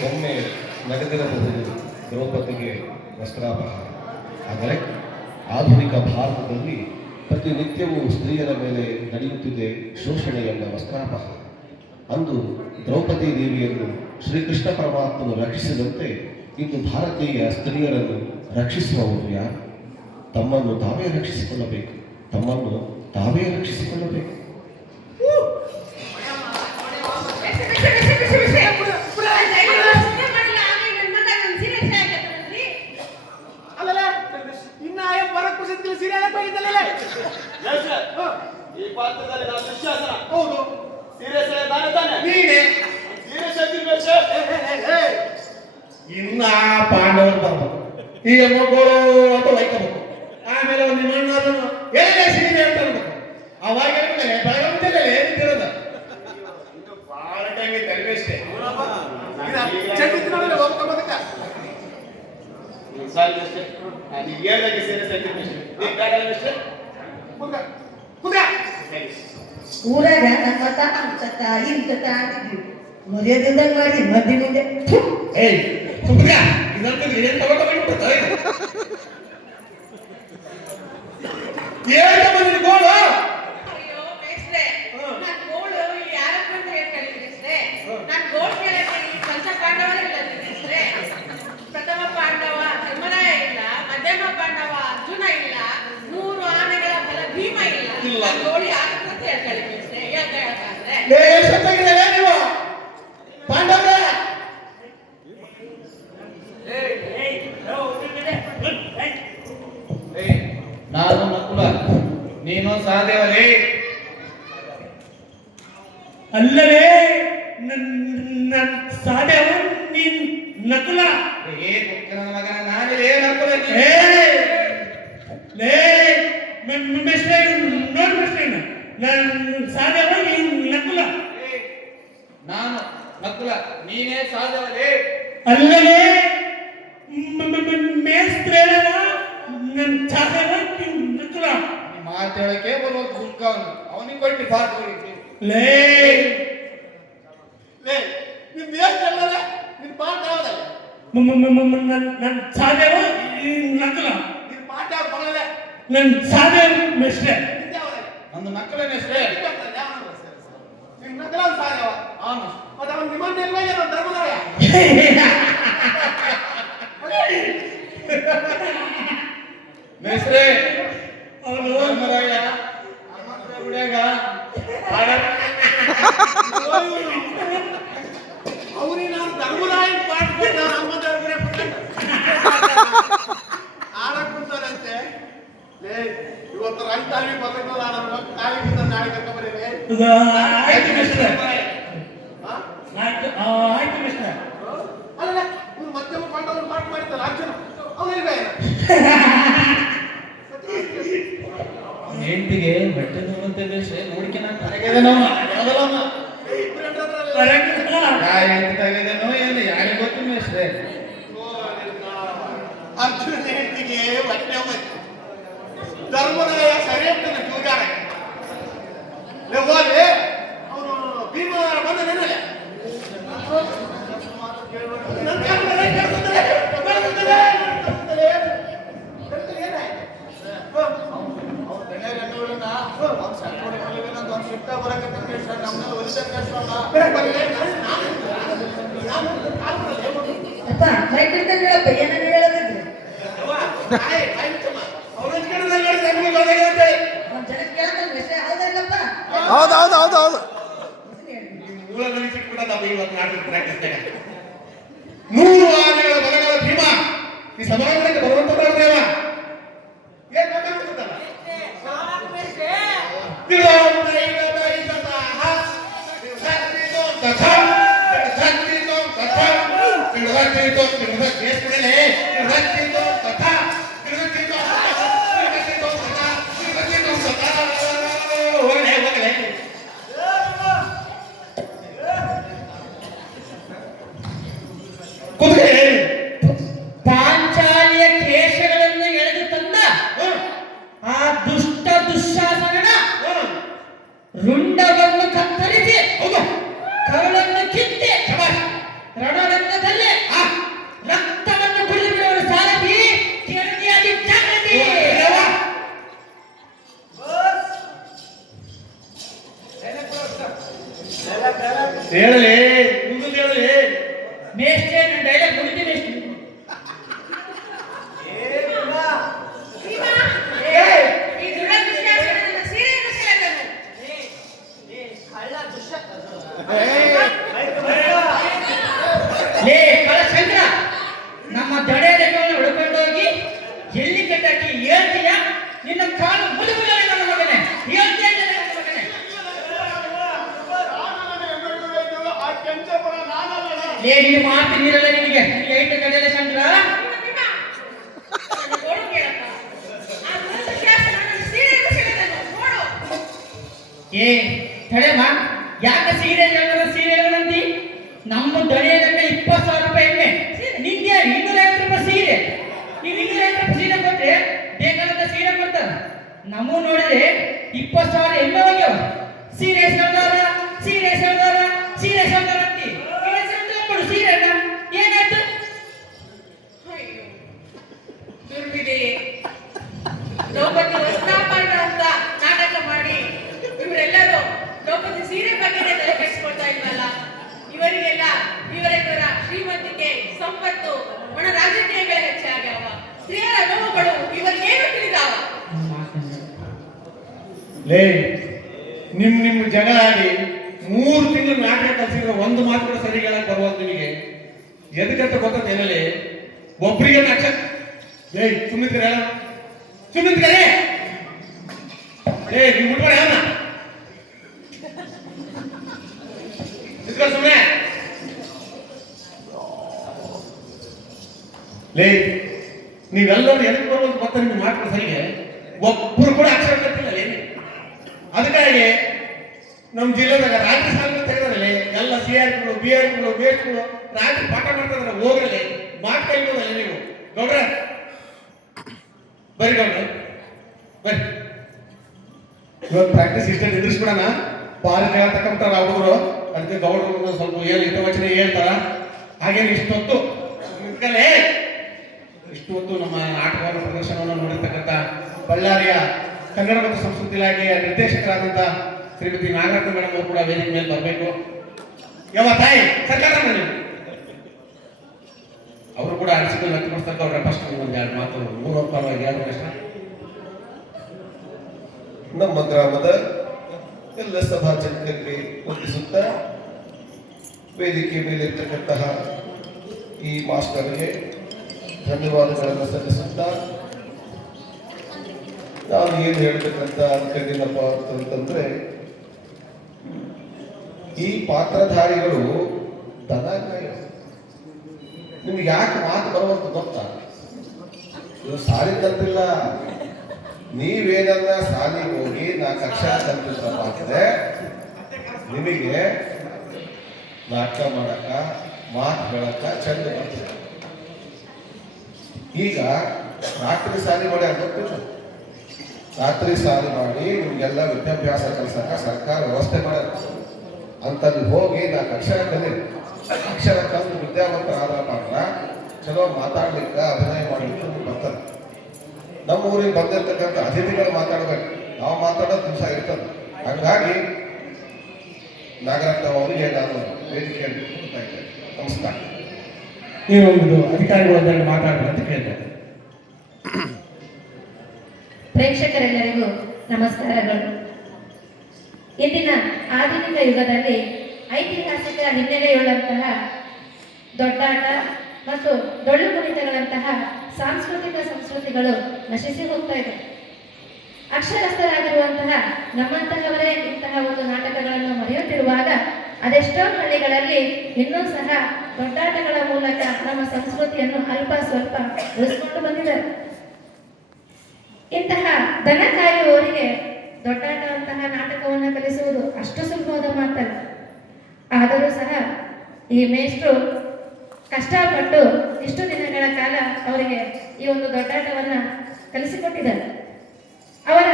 ಒಮ್ಮೆ ನಡೆದಿರಬಹುದು ದ್ರೌಪದಿಗೆ ವಸ್ತ್ರಾಪಹಾರ. ಆದರೆ ಆಧುನಿಕ ಭಾರತದಲ್ಲಿ ಪ್ರತಿನಿತ್ಯವೂ ಸ್ತ್ರೀಯರ ಮೇಲೆ ನಡೆಯುತ್ತಿದೆ ಶೋಷಣೆ ಎಂಬ ವಸ್ತ್ರಾಪಹಾರ. ಅಂದು ದ್ರೌಪದಿ ದೇವಿಯನ್ನು ಶ್ರೀಕೃಷ್ಣ ಪರಮಾತ್ಮನು ರಕ್ಷಿಸಿದಂತೆ ಇಂದು ಭಾರತೀಯ ಸ್ತ್ರೀಯರನ್ನು ರಕ್ಷಿಸುವವರು ಯಾರು? ತಮ್ಮನ್ನು ತಾವೇ ರಕ್ಷಿಸಿಕೊಳ್ಳಬೇಕು, ತಮ್ಮನ್ನು ತಾವೇ ರಕ್ಷಿಸಿಕೊಳ್ಳಬೇಕು. ಅಲ್ಲಲ್ಲ ಇನ್ನ ಬರಕ್ ಕುಸಿದ್ರಿ ಸೀರೆ ಹೋಗಿದ್ದಲ್ಲ ಈ ಪಾತ್ರದಲ್ಲಿ ನಾವು ದುಶ್ಯಾಸನ ಹೌದು, ಸೀರೆ ಸೆಳೆ ತಾನೆ ತಾನೆ ನೀನೆ ಸೀರೆ ಸೆತ್ತಿರ್ಬೇಕು. ಇನ್ನ ಪಾಂಡವರು ಬರ್ಬೇಕು, ಈಗ ಮಕ್ಕಳು ಅಂತ ವೈಕಬೇಕು. ಆಮೇಲೆ ಒಂದು ಮಣ್ಣು ಎಲ್ಲ ಸೀರೆ ಅಂತ ಅನ್ಬೇಕು. ಅವಾಗ ಬೆಳಗ್ಗೆ ಏನಿರೋದ ಇನ್ನು ಬಹಳ ಟೈಮ್ ಇದೆ ಅಲ್ವೇಷ್ಟೇ ಸಾಲಷ್ಟೇ ನೀವು ಹೇಳ್ದಾಗೆ ಸೀರೆ ಸೆತ್ತಿರ್ಬೇಕು. ನೀವು ಬೇಡಷ್ಟೇ ಊರಾಗ ನಮ್ಮ ಅಂತತ ಇಂತತ ಅಂತಿದ್ವಿ ಮರ್ಯಾದಿಂದ ಮಾಡಿ ಮದ್ದಿ ಮುಂದೆ ಏಯ್ ಸುಮ್ಕ ಇದಂತ ಏನ್ ತಗೊಂಡ್ಬಿಡ್ತಾರೆ ಏನ್ ಬಂದ್ರಿ ಗೋಳು ಅಯ್ಯೋ ಮೇಷ್ಟ್ರೆ, ನಾನ್ ಗೋಳು ಇಲ್ಲಿ ಯಾರ ಹತ್ರ ಅಂತ ಹೇಳ್ಕೊಳ್ಳಿ ಮೇಷ್ಟ್ರೆ. ನಾನ್ ಗೋಳ್ ಕೇಳಕ್ಕೆ ಈ ಪಂಚಪಾಂಡವರೇ ಇಲ್ಲ ಮೇಷ್ಟ್ರೆ. ಪ್ರಥಮ ಪಾಂಡವ ಧರ್ಮರಾಯ ಇಲ್ಲ, ಮಧ್ಯಮ ಪಾಂಡವ ಅರ್ಜುನ ಇಲ್ಲ, 100 ಆನೆಗಳ ಬಲ ಭೀಮ ಇಲ್ಲ. ಇಲ್ಲ. ನಾನ್ ಗೋಳು ಯಾರ ಹತ್ರ ಅಂತ ಹೇಳ್ಕೊಳ್ಳಿ ಮೇಷ್ಟ್ರೆ. ಯಾಕೆ ಹೇಳ್ತಾಂದ್ರೆ ಎಷ್ಟೊತ್ತಾಗಿದ್ದಾರೆ ನೀವು ಪಾಂಡವ್ರೆ ನಾನು ನಕುಲ, ನೀನು ಸಹದೇವಲೇ. ಅಲ್ಲವೇ ನನ್ನ ಸಾಧ್ಯವ ನೀನ್ ನಕುಲ. ಏ ನನ್ನ ಮಗನ ನಾನಿಲೇ ನಕುಲ. ನನ್ನ ಸಾಧ್ಯವ ನೀನ್ ನಕುಲ. ನಾನು ನಕುಲ, ನೀನೇ ಸಹದೇವಲೇ. ಅಲ್ಲವೇ ಮೇಸ್ತ್ರೇಲವ ನನ್ನ ಸಾಧ್ಯವ ನೀನ್ ನಕುಲ. ಮಾತಾಡಕ್ಕೆ ಬರುವಂತ ಹುಡುಕ ಅವನಿಗೆ ಕೊಟ್ಟು ಪಾಠ ಲೇ ನಿಮ್ ದೇಶದಲ್ಲ ನಿನ್ ಪಾಠ ಯಾವ್ದಲ್ಲ? ನನ್ನ ಸಾಧ್ಯವ ನಕುಲ. ನಿನ್ ಪಾಠ ಯಾವ್ದು ಬರಲ್ಲ? ನನ್ನ ಸಾಧ್ಯ ಮೆಸ್ಟ್ರೆ. ಒಂದು ನಕಲನ ಹೆಸರೇ ನಿನ್ ನಕಲ ಸಾಧ್ಯವ. ಅವನು ಮತ್ತೆ ಅವನು ನಿಮ್ಮನ್ನ ಎಲ್ವೇ ಧರ್ಮರಾಯ. ಮೆಸ್ರೆ ಅವನು ಧರ್ಮರಾಯ ಹುಡುಗ ಅವ್ರಿಗೆ ನಾನು ಧರ್ಮರಾಯ ಪಾಠ ಆಡಕ್ ಕುಂತಾರಂತೆ. ಇವತ್ತು ರೈತಾಳಿ ಬರಲಿಲ್ಲ, ನನ್ನ ತಾಯಿಗಿಂತ ನಾಳೆ ಕರ್ಕೊಂಡ್ಬರೀರಿ. ಆಯ್ತು ಮಿಸ್ಟರ್. ಆಯ್ತು ಮಿಸ್ಟರ್. ಅಲ್ಲ ಇವ್ರು ಮಧ್ಯಮ ಪಾಠವನ್ನು ಪಾಠ ಮಾಡಿರ್ತಾರೆ ಅರ್ಜುನ ಅವನಿಗೆ ಹೆಂಡತಿಗೆ ಬಟ್ಟೆ ನೋಡುವಂತೆ ನೋಡಿಕೆ ನಾನು ತೆಗೆದೇನೋ ಏನು ಯಾರಿಗೆ ಗೊತ್ತು ಮೇಷ್ಟ್ರೆ. ಅರ್ಜುನ ಹೆಂಡತಿಗೆ ಬಟ್ಟೆ ಹೋಯ್ತು. ಧರ್ಮರಾಯ ಸರಿ ಆಗ್ತಾನೆ ಜೂಜಾರ ಹೋಗಿ ಅವನು ಭೀಮ ಬಂದನೇನಲ್ಲ ಅಪ್ಪ ಮೈಕಲ್ ಹೇಳಪ್ಪ ಏನೇನು ಹೇಳೋದಿದ್ರೆ ಒಂದ್ ಜನ ಕೇಳ್ತಾನೆ ವಿಷಯ ಹೌದಲ್ಲಪ್ಪ. ಹೌದು ಮೂಲದಲ್ಲಿ ಸಿಕ್ಬಿಟ್ಟದಪ್ಪ ಇವತ್ತು ನಾಟಕ ಪ್ರಾಕ್ಟೀಸ್ನಾಗ. 100 ಆನೆಗಳ ಬಲಗಳ ಭೀಮ ಈ ಸಭಾಂಗಣಕ್ಕೆ ಬರುವಂತವ್ರವ ಏನ್ ಮಾತಾಡ್ತಿದ್ದಲ್ಲ ಪಾಂಚಾಲಿಯ ಕೇಶಗಳನ್ನು ಎಳೆದು ತಂದ ಆ ದುಷ್ಟ ದುಶ್ಯಾಸನ ರುಂಡವನ್ನು ಕತ್ತರಿಸಿ ಕರುಳನ್ನು ಕಿತ್ತೆ ರಣರಂಗದಲ್ಲೇ ರಕ್ತವನ್ನು ಕುಡಿದುಬಿಡುವ ಸಾರಥಿ ಕೆಳಗಿಯಾಗಿ ಜಾಗೃತಿ. ಹೇಳಲಿ ಮುಂದೆ ಹೇಳಲಿ. ಮೇಷ್ಟ್ರೆ ನನ್ನ ಡೈಲಾಗ್ ಮುಗಿತೀನಿ. ಈ ದುಡ ದುಶ್ಯಾಸನನ ಸೀರೆಯನ್ನು ಸೆಳೆದನು. ಲೇ ಕಳಚಂದ್ರ, ನಮ್ಮ ದಡೆಯನ್ನು ಹುಡುಕೊಂಡೋಗಿ ಎಲ್ಲಿ ಕಟ್ಟಾಕಿ ಹೇಳ್ತೀಯ? ನಿನ್ನ ಕಾಲು ಮುಳುಗುವ ನನ್ನ ಮಗನೇ, ಹೇಳ್ತೀಯ ನನ್ನ ಮಗನೇ. ಲೇ ನಿನ್ನ ಮಾತು ನೀರಲ್ಲ ನಿನಗೆ ಐಟ ಕಡೆಯಲ್ಲ ಚಂದ್ರ. ನೋಡು ಕೇಳಪ್ಪ, ಆ ದುಡ ದುಶ್ಯಾಸನನ ಸೀರೆಯನ್ನು ಸೆಳೆದನು. ನೋಡು. ಏ ತಡೆಮ, ಯಾಕೆ ಸೀರೆ ಸೀರೆಗಳಂತಿ? ನಮ್ಮ ದಣಿಯದಂಗೆ 20,000 ರೂಪಾಯಿ ಎಣ್ಣೆ, ನಿಂಗೆ 250 ರೂಪಾಯಿ ಸೀರೆ. ನೀವು 250 ರೂಪಾಯಿ ಸೀರೆ ಕೊಟ್ರೆ ಬೇಕಾದಂತ ಸೀರೆ ಕೊಡ್ತಾರ. ನಮ್ಮ ನೋಡಿದ್ರೆ 20,000 ಎಮ್ಮೆ ಹೋಗ್ಯಾವ. ಸೀರೆ ಸೌದಾರ ಸೀರೆ ಸೌದಾರ ಸೀರೆ ಸೌದಾರ ಅಂತಿ ಕೊಡು ಸೀರೆನ. ಏನಾಯ್ತು? ಅಯ್ಯೋ ದುರ್ವಿಧಿಯೇ, ದ್ರೌಪದಿ ವಸ್ತ್ರಾಪರಣ ಅಂತ ನಾಟಕ ಮಾಡಿ ಇವರೆಲ್ಲರೂ ದ್ರೌಪದಿ ಸೀರೆ ಬಗ್ಗೆನೇ ತಲೆ ಕೆಡಿಸ್ಕೊಳ್ತಾ ಇಲ್ವಲ್ಲ. ಇವರಿಗೆಲ್ಲ ಇವರ ಶ್ರೀಮಂತಿಕೆ, ಸಂಪತ್ತು, ಒಣ ರಾಜಕೀಯಗಳೇ ಹೆಚ್ಚಾಗ್ಯಾವ. ಸ್ತ್ರೀಯರ ನೋವುಗಳು ಇವರಿಗೇನು ತಿಳಿದಾವ? ಲೇ ನಿಮ್ಮ ಜಗಳ ಆಡಿ 3 ತಿಂಗಳು ನಾಟಕ ಕಲಿಸಿದ್ರೆ ಒಂದು ಮಾತು ಕೂಡ ಸರಿ ಹೇಳಕ್ ಬರುವಂತ ನಿಮಗೆ ಎದಕ್ಕಂತ ಗೊತ್ತೇನಲ್ಲಿ ಒಬ್ಬರಿಗೆ ಲೇ ಸುಮಿತ್ರ ಸುಮಿತ್ರ ನೀವು ಮುಟ್ಬೇಡ ಅವನ್ನ ಸುಮ್ಮನೆ ಲೇ ನೀವೆಲ್ಲರೂ ಎದಕ್ಕೆ ಬರ್ಬೋದು ಗೊತ್ತಾ? ನಿಮ್ಗೆ ಮಾತು ಸರಿಗೆ ಒಬ್ಬರು ಕೂಡ ಅಕ್ಷರ ಕಟ್ಟಿಲ್ಲ ಲೇ. ಅದಕ್ಕಾಗಿ ನಮ್ಮ ಜಿಲ್ಲೆದಾಗ ರಾತ್ರಿ ಸಾಲ ತೆಗೆದ್ರಲ್ಲಿ ಎಲ್ಲ CRPಗಳು BRPಗಳು BHಗಳು ರಾತ್ರಿ ಪಾಠ ಮಾಡ್ತಿದ್ರೆ ಹೋಗ್ರಲ್ಲಿ ಮಾತು ಕಲಿಬೋದಲ್ಲ ನೀವು ಗೌಡ್ರ. ಬರ್ರಿ ಗೌಡ್ರ ಬರ್ರಿ, ಇವತ್ತು ಪ್ರಾಕ್ಟೀಸ್ ಇಷ್ಟ ನಿಂದ್ರಿಸ್ಬಿಡೋಣ. ಬಾರಿ ಹೇಳ್ತಕ್ಕಂಥ ಹುಡುಗರು, ಅದಕ್ಕೆ ಗೌಡ್ರು ಸ್ವಲ್ಪ ಏನು ಹಿತವಚನ ಹೇಳ್ತಾರ. ಹಾಗೇನು ಇಷ್ಟೊತ್ತು ನಮ್ಮ ನಾಟಕವನ್ನು ಪ್ರದರ್ಶನವನ್ನು ನೋಡಿರ್ತಕ್ಕಂಥ ಬಳ್ಳಾರಿಯ ಕನ್ನಡ ಮತ್ತು ಸಂಸ್ಕೃತಿ ಇಲಾಖೆಯ ನಿರ್ದೇಶಕರಾದಂಥ ಶ್ರೀಮತಿ ನಾಗರತ್ನ ಮೇಡಮ್ ಅವರು ಕೂಡ ವೇದಿಕೆ ಮೇಲೆ ಬರಬೇಕು. ಯಾವ ತಾಯಿ ಸರ್ಕಾರ ಅವರು ಕೂಡ ಅನಿಸಿಕೆ ವ್ಯಕ್ತಪಡಿಸ್ತಾರೆ. ಅವ್ರ ಫಸ್ಟ್ ಒಂದು ಎರಡು ಮಾತು ಮೂರು ಪರವಾಗಿ ಯಾರು ಕಷ್ಟ. ನಮ್ಮ ಗ್ರಾಮದ ಎಲ್ಲ ಸಭಾ ಜನರಿಗೆ ವಂದಿಸುತ್ತ ವೇದಿಕೆ ಮೇಲಿರ್ತಕ್ಕಂತಹ ಈ ಮಾಸ್ಟರ್ಗೆ ಧನ್ಯವಾದಗಳನ್ನು ಸಲ್ಲಿಸುತ್ತಾ, ನಾನು ಏನು ಹೇಳ್ಬೇಕಂತ ಅನ್ಕೊಂಡಿನಪ್ಪ ಅಂತಂದ್ರೆ, ಈ ಪಾತ್ರಧಾರಿಗಳು ದನ ಕಾಯೋದು. ನಿಮ್ಗೆ ಯಾಕೆ ಮಾತು ಬರುವಂತ ಗೊತ್ತಾ? ಇದು ಸಾಲಿ ಕಲ್ತಿಲ್ಲ. ನೀವೇನನ್ನ ಸಾಲಿಗೆ ಹೋಗಿ 4 ಅಕ್ಷರ ಕಲ್ತಿದ್ರಪ್ಪ ಅಂದ್ರೆ ನಿಮಗೆ ನಾಟಕ ಮಾಡಕ ಮಾತು ಹೇಳಕ್ಕ ಚಂದ ಬರ್ತದೆ. ಈಗ ರಾತ್ರಿ ಸಾಲಿ ಮಾಡಿ ಗೊತ್ತಿಲ್ಲ. ರಾತ್ರಿ ಸಾಲಿ ಮಾಡಿ ನಿಮ್ಗೆಲ್ಲ ವಿದ್ಯಾಭ್ಯಾಸ ಕಲ್ಸಕ ಸರ್ಕಾರ ವ್ಯವಸ್ಥೆ ಮಾಡ್ಯಾರ. ಅಂತಲ್ಲಿ ಹೋಗಿ 4 ಅಕ್ಷರ ಕಲೀರಿ. ಅಕ್ಷರ ಕಲ್ತು ವಿದ್ಯಾವಂತ ಆದ್ರ ಮಾತ್ರ ಚಲೋ ಮಾತಾಡ್ಲಿಕ್ಕೆ, ಅಭಿನಯ ಮಾಡ್ಲಿಕ್ಕೆ ಬರ್ತಾರೆ. ನಮ್ಮ ಊರಿಗೆ ಬಂದಿರ್ತಕ್ಕಂಥ ಅತಿಥಿಗಳು ಮಾತಾಡ್ಬೇಕು. ನಾವು ಮಾತಾಡೋದು ದಿವಸ ಇರ್ತದೆ. ಹಾಗಾಗಿ ನಾಗರತ್ನ ಅವರಿಗೆ ನಾನು ವೇದಿಕೆಯಲ್ಲಿ ಕೊಡ್ತಾ ಇದ್ದೇನೆ. ನಮಸ್ಕಾರ. ನೀವೊಂದು ಅಧಿಕಾರಿಗಳೊಂದಿಗೆ ಮಾತಾಡಬೇಕು ಅಂತ ಕೇಳ್ತೇನೆ. ಪ್ರೇಕ್ಷಕರೆಲ್ಲರಿಗೂ ನಮಸ್ಕಾರಗಳು. ಇಂದಿನ ಆಧುನಿಕ ಯುಗದಲ್ಲಿ ಐತಿಹಾಸಿಕ ಹಿನ್ನೆಲೆಯುಳ್ಳಂತಹ ದೊಡ್ಡಾಟ ಮತ್ತು ಡೊಳ್ಳು ಕುಣಿತಗಳಂತಹ ಸಾಂಸ್ಕೃತಿಕ ಸಂಸ್ಕೃತಿಗಳು ನಶಿಸಿ ಹೋಗ್ತಾ ಇದೆ. ಅಕ್ಷರಸ್ಥರಾಗಿರುವಂತಹ ನಮ್ಮಂತಹವರೇ ಇಂತಹ ಒಂದು ನಾಟಕಗಳನ್ನು ಮರೆಯುತ್ತಿರುವಾಗ ಅದೆಷ್ಟೋ ಹಳ್ಳಿಗಳಲ್ಲಿ ಇನ್ನೂ ಸಹ ದೊಡ್ಡಾಟಗಳ ಮೂಲಕ ನಮ್ಮ ಸಂಸ್ಕೃತಿಯನ್ನು ಅಲ್ಪ ಸ್ವಲ್ಪ ಉಳಿಸಿಕೊಂಡು ಬಂದಿದ್ದಾರೆ. ಇಂತಹ ದನ ಕಾಯುವವರಿಗೆ ದೊಡ್ಡಾಟವಂತಹ ನಾಟಕವನ್ನು ಕಲಿಸುವುದು ಅಷ್ಟು ಸುಲಭವಾದ ಮಾತಲ್ಲ. ಆದರೂ ಸಹ ಈ ಮೇಷ್ಟ್ರು ಕಷ್ಟಪಟ್ಟು ಇಷ್ಟು ದಿನಗಳ ಕಾಲ ಅವರಿಗೆ ಈ ಒಂದು ದೊಡ್ಡಾಟವನ್ನು ಕಲಿಸಿಕೊಟ್ಟಿದ್ದಾರೆ. ಅವರ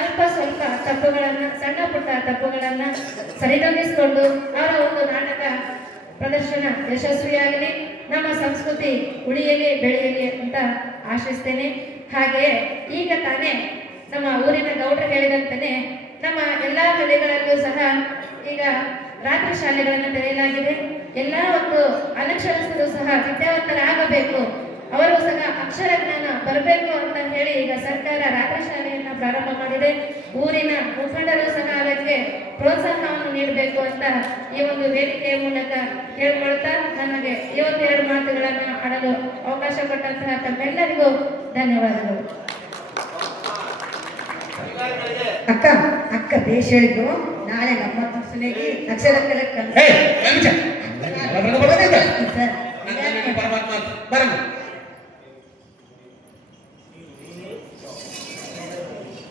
ಅಲ್ಪ ಸ್ವಲ್ಪ ತಪ್ಪುಗಳನ್ನು, ಸಣ್ಣ ಪುಟ್ಟ ತಪ್ಪುಗಳನ್ನು ಸರಿದೂಗಿಸಿಕೊಂಡು ಅವರ ಒಂದು ನಾಟಕ ಪ್ರದರ್ಶನ ಯಶಸ್ವಿಯಾಗಲಿ, ನಮ್ಮ ಸಂಸ್ಕೃತಿ ಉಳಿಯಲಿ ಬೆಳೆಯಲಿ ಅಂತ ಆಶಿಸ್ತೇನೆ. ಹಾಗೆಯೇ ಈಗ ತಾನೇ ನಮ್ಮ ಊರಿನ ಗೌಡ್ರು ಹೇಳಿದಂತೆಯೇ ನಮ್ಮ ಎಲ್ಲ ಹಳ್ಳಿಗಳಲ್ಲೂ ಸಹ ಈಗ ರಾತ್ರಿ ಶಾಲೆಗಳನ್ನು ತೆರೆಯಲಾಗಿದೆ. ಎಲ್ಲ ಒಂದು ಅನಕ್ಷರಸ್ಥರು ಸಹ ವಿದ್ಯಾವಂತರಾಗಬೇಕು, ಅವರು ಸಹ ಅಕ್ಷರ ಜ್ಞಾನ ಬರಬೇಕು ಅಂತ ಹೇಳಿ ಈಗ ಸರ್ಕಾರ ರಾತ್ರಿ ಶಾಲೆಯನ್ನ ಪ್ರಾರಂಭ ಮಾಡಿದೆ. ಊರಿನ ಮುಖಂಡರು ಸಹ ಅದಕ್ಕೆ ಪ್ರೋತ್ಸಾಹವನ್ನು ನೀಡಬೇಕು ಅಂತ ಈ ಒಂದು ವೇದಿಕೆಯ ಮೂಲಕ ಹೇಳ್ಕೊಳ್ತಾ ನನಗೆ ಈ ಒಂದು 2 ಮಾತುಗಳನ್ನು ಆಡಲು ಅವಕಾಶ ಕೊಟ್ಟಂತಹ ತಮ್ಮೆಲ್ಲರಿಗೂ ಧನ್ಯವಾದಗಳು. ಅಕ್ಕ ಅಕ್ಕ ಬೇಷ್ ಹೇಳಿದ್ರು. ನಾಳೆ ನಮ್ಮ ತಕ್ಷಣಿಗೆ ಅಕ್ಷರ ಕಲಿಕೆ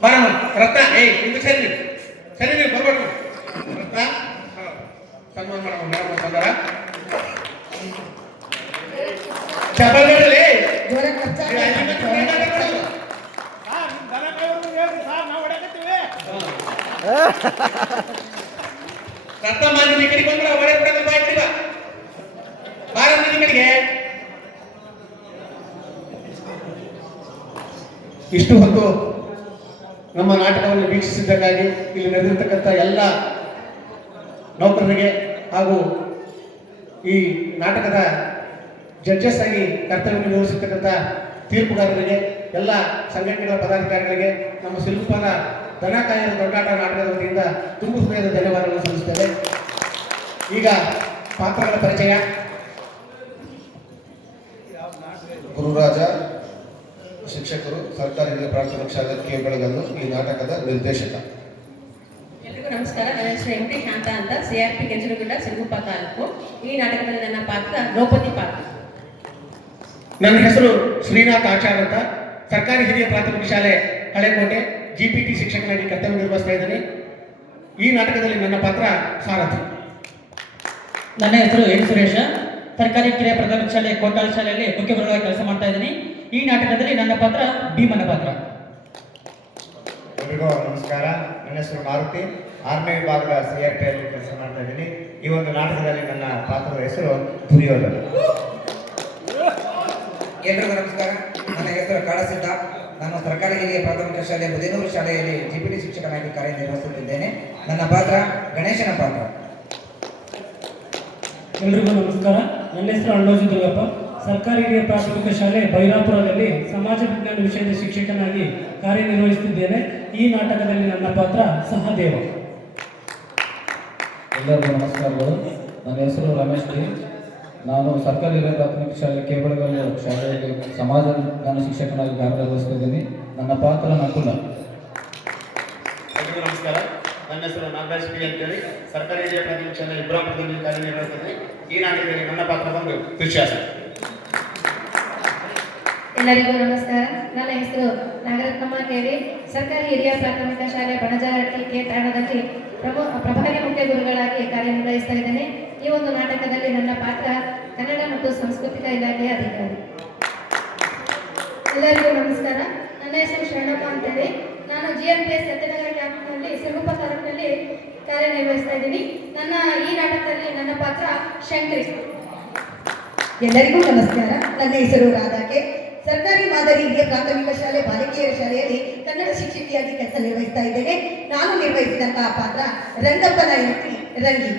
ಬರಮ್ಮ ರತ್ನ, ಇದು ಸರಿ ಸರಿ ನೀವು ಬರ್ಬೇಕು. ರತ್ನ ಸನ್ಮಾನ ಮಾಡಮ್ಮ ಮೇಡಮ್ ಬಂದಾರ. ಚಪ್ಪಲ್ಗಳಲ್ಲಿ ರತ್ನ ಮಾಂದಿ ಕಡೆಗೆ ಬಂದ್ರೆ ಒಳ್ಳೆ ಬಿಡೋದು ಬಾಯ್ತಿವ ಬಾರಂದಿ ಕಡೆಗೆ. ಇಷ್ಟು ಹೊತ್ತು ನಮ್ಮ ನಾಟಕವನ್ನು ವೀಕ್ಷಿಸಿದ್ದಕ್ಕಾಗಿ ಇಲ್ಲಿ ನಡೆದಿರ್ತಕ್ಕಂಥ ಎಲ್ಲ ನೌಕರರಿಗೆ ಹಾಗೂ ಈ ನಾಟಕದ ಜಡ್ಜಸ್ ಆಗಿ ಕರ್ತವ್ಯ ನಿರ್ವಹಿಸಿರ್ತಕ್ಕಂಥ ತೀರ್ಪುಗಾರರಿಗೆ, ಎಲ್ಲ ಸಂಘಟನೆಗಳ ಪದಾಧಿಕಾರಿಗಳಿಗೆ, ನಮ್ಮ ಶಿಲ್ಪದ ದನ ಕಾಯದ ದೊಡ್ಡಾಟ ನಾಟಕದ ವತಿಯಿಂದ ತುಂಬ ಹೃದಯದ ಧನ್ಯವಾದಗಳನ್ನು ಸಲ್ಲಿಸುತ್ತೇವೆ. ಈಗ ಪಾತ್ರಗಳ ಪರಿಚಯ. ಗುರುರಾಜ ಶಿಕ್ಷಕರು, ಸರ್ಕಾರಿ ಹಿರಿಯ ಪ್ರಾಥಮಿಕ ಶಾಲೆ ಕೇಬಳಗಲ್ಲು ಈ ನಾಟಕದ ನಿರ್ದೇಶಕ. ಎಲ್ರಿಗೂ ನಮಸ್ಕಾರ. ನನ್ನ ಹೆಸರು ಎಂ ಟಿ ಶಾಂತ ಅಂತ, CRP ಕೆಂಚನಗುಡ್ಡ, ಸಿರುಗುಪ್ಪ ತಾಲೂಕು. ಈ ನಾಟಕದಲ್ಲಿ ನನ್ನ ಪಾತ್ರ ದ್ರೌಪದಿ ಪಾತ್ರ. ನನ್ನ ಹೆಸರು ಶ್ರೀನಾಥ್ ಆಚಾರ್ ಅಂತ, ಸರ್ಕಾರಿ ಹಿರಿಯ ಪ್ರಾಥಮಿಕ ಶಾಲೆ ಹಳೆಕೋಟೆ GPT ಶಿಕ್ಷಕನಾಗಿ ಕರ್ತವ್ಯ ನಿರ್ವಹಿಸ್ತಾ ಇದ್ದೀನಿ. ಈ ನಾಟಕದಲ್ಲಿ ನನ್ನ ಪಾತ್ರ ಸಾರಥಿ. ನನ್ನ ಹೆಸರು ಎನ್ ಸುರೇಶ, ಸರ್ಕಾರಿ ಕಿರಿಯ ಪ್ರಾಥಮಿಕ ಶಾಲೆ ಕೋಟಾಳ ಶಾಲೆಯಲ್ಲಿ ಮುಖ್ಯ ಗುರುವಾಗಿ ಕೆಲಸ ಮಾಡ್ತಾ ಇದ್ದೀನಿ. ಈ ನಾಟಕದಲ್ಲಿ ನನ್ನ ಪಾತ್ರ ಭೀಮನ ಪಾತ್ರ. ಎಲ್ರಿಗೂ ನಮಸ್ಕಾರ. ನನ್ನ ಹೆಸರು ಮಾರುತಿ, 6ನೇ ವಿಭಾಗದ CRP ಅಲ್ಲಿ ಕೆಲಸ ಮಾಡ್ತಾ ಇದ್ದೀನಿ. ಈ ಒಂದು ನಾಟಕದಲ್ಲಿ ನನ್ನ ಪಾತ್ರದ ಹೆಸರು ದುರ್ಯೋಧನ. ಎಲ್ರಿಗೂ ನಮಸ್ಕಾರ. ನನ್ನ ಹೆಸರು ಕಾಡಸಿದ್ದ. ನಾನು ಸರ್ಕಾರಿ ಹಿರಿಯ ಪ್ರಾಥಮಿಕ ಶಾಲೆ ಮುದೇನೂರು ಶಾಲೆಯಲ್ಲಿ GPT ಶಿಕ್ಷಕನಾಗಿ ಕಾರ್ಯನಿರ್ವಹಿಸುತ್ತಿದ್ದೇನೆ. ನನ್ನ ಪಾತ್ರ ಗಣೇಶನ ಪಾತ್ರ. ಎಲ್ರಿಗೂ ನಮಸ್ಕಾರ. ನನ್ನ ಹೆಸರು ಅಣ್ಣೋಜಿ ದುರ್ಗಪ್ಪ, ಸರ್ಕಾರಿ ಹಿರಿಯ ಪ್ರಾಥಮಿಕ ಶಾಲೆ ಬೈರಾಪುರದಲ್ಲಿ ಸಮಾಜ ವಿಜ್ಞಾನ ವಿಷಯದ ಶಿಕ್ಷಕನಾಗಿ ಕಾರ್ಯನಿರ್ವಹಿಸುತ್ತಿದ್ದೇನೆ. ಈ ನಾಟಕದಲ್ಲಿ ನನ್ನ ಪಾತ್ರ ಸಹದೇವ. ಎಲ್ಲರಿಗೂ ನಮಸ್ಕಾರಗಳು. ನನ್ನ ಹೆಸರು ರಮೇಶ್ ಡಿ. ನಾನು ಸರ್ಕಾರಿ ಹಿರಿಯ ಪ್ರಾಥಮಿಕ ಶಾಲೆ ಕೇಬಳಗಲ್ಲು ಶಾಲೆಯಲ್ಲಿ ಸಮಾಜ ವಿಜ್ಞಾನ ಶಿಕ್ಷಕನಾಗಿ ಕಾರ್ಯನಿರ್ವಹಿಸುತ್ತಿದ್ದೀನಿ. ನನ್ನ ಪಾತ್ರ ನಕುಲ. ಎಲ್ರಿಗೂ ನಮಸ್ಕಾರ. ನನ್ನ ಹೆಸರು ನಾಗರಾಜ್ ಪಿ ಅಂತೇಳಿ, ಸರ್ಕಾರಿ ಹಿರಿಯ ಪ್ರಾಥಮಿಕ ಶಾಲೆ ಇಬ್ರಾಪುರದಲ್ಲಿ ಕಾರ್ಯನಿರ್ವಹಿಸ್ತೀನಿ. ಈ ನಾಟಕದಲ್ಲಿ ನನ್ನ ಪಾತ್ರ ಬಂದು ದುಶ್ಯಾಸ. ಎಲ್ಲರಿಗೂ ನಮಸ್ಕಾರ. ನನ್ನ ಹೆಸರು ನಾಗರತ್ನಮ್ಮ ಕೇಳಿ, ಸರ್ಕಾರಿ ಹಿರಿಯ ಪ್ರಾಥಮಿಕ ಶಾಲೆ ಬಣಜಾರಟ್ಟಿ ಕೆ ತಾಣದಲ್ಲಿ ಪ್ರಭಾರಿ ಮುಖ್ಯ ಗುರುಗಳಾಗಿ ಕಾರ್ಯನಿರ್ವಹಿಸ್ತಾ ಇದ್ದೇನೆ. ಈ ಒಂದು ನಾಟಕದಲ್ಲಿ ನನ್ನ ಪಾತ್ರ ಕನ್ನಡ ಮತ್ತು ಸಾಂಸ್ಕೃತಿಕ ಇಲಾಖೆಯ ಅಧಿಕಾರಿ. ಎಲ್ಲರಿಗೂ ನಮಸ್ಕಾರ. ನನ್ನ ಹೆಸರು ಶರಣಪ್ಪ ಅಂತೇಳಿ, ನಾನು GNPS ಸತ್ಯನಗರ ಕ್ಯಾಂಪ್ನಲ್ಲಿ ಸಿರುಗುಪ್ಪ ತಾಲೂಕಿನಲ್ಲಿ ಕಾರ್ಯನಿರ್ವಹಿಸ್ತಾ ಇದ್ದೀನಿ. ಈ ನಾಟಕದಲ್ಲಿ ನನ್ನ ಪಾತ್ರ ಶಂಕರಿ. ಎಲ್ಲರಿಗೂ ನಮಸ್ಕಾರ. ನನ್ನ ಹೆಸರು ರಾಧಾಕೆ, ಸರ್ಕಾರಿ ಮಾದರಿ ಹಿರಿಯ ಪ್ರಾಥಮಿಕ ಶಾಲೆ ಬಾಲಕಿಯರ ಶಾಲೆಯಲ್ಲಿ ಕನ್ನಡ ಶಿಕ್ಷಕಿಯಾಗಿ ಕೆಲಸ ನಿರ್ವಹಿಸ್ತಾ ಇದ್ದೇನೆ. ನಾನು ನಿರ್ವಹಿಸಿದಂತಹ ಪಾತ್ರ ರಂಗಪ್ಪನ ಹೆಂಡತಿ ರಂಗಿ.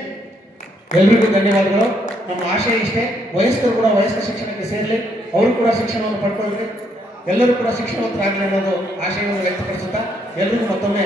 ಎಲ್ರಿಗೂ ಧನ್ಯವಾದಗಳು. ನಮ್ಮ ಆಶಯ ಇಷ್ಟೇ, ವಯಸ್ಕರು ಕೂಡ ವಯಸ್ಕ ಶಿಕ್ಷಣಕ್ಕೆ ಸೇರಲಿ, ಅವರು ಕೂಡ ಶಿಕ್ಷಣವನ್ನು ಪಡ್ಕೊಳ್ಳಿ, ಎಲ್ಲರೂ ಕೂಡ ಶಿಕ್ಷಣವಂತರಾಗಲಿ ಅನ್ನೋದು ಆಶಯವನ್ನು ವ್ಯಕ್ತಪಡಿಸುತ್ತಾ ಎಲ್ರಿಗೂ ಮತ್ತೊಮ್ಮೆ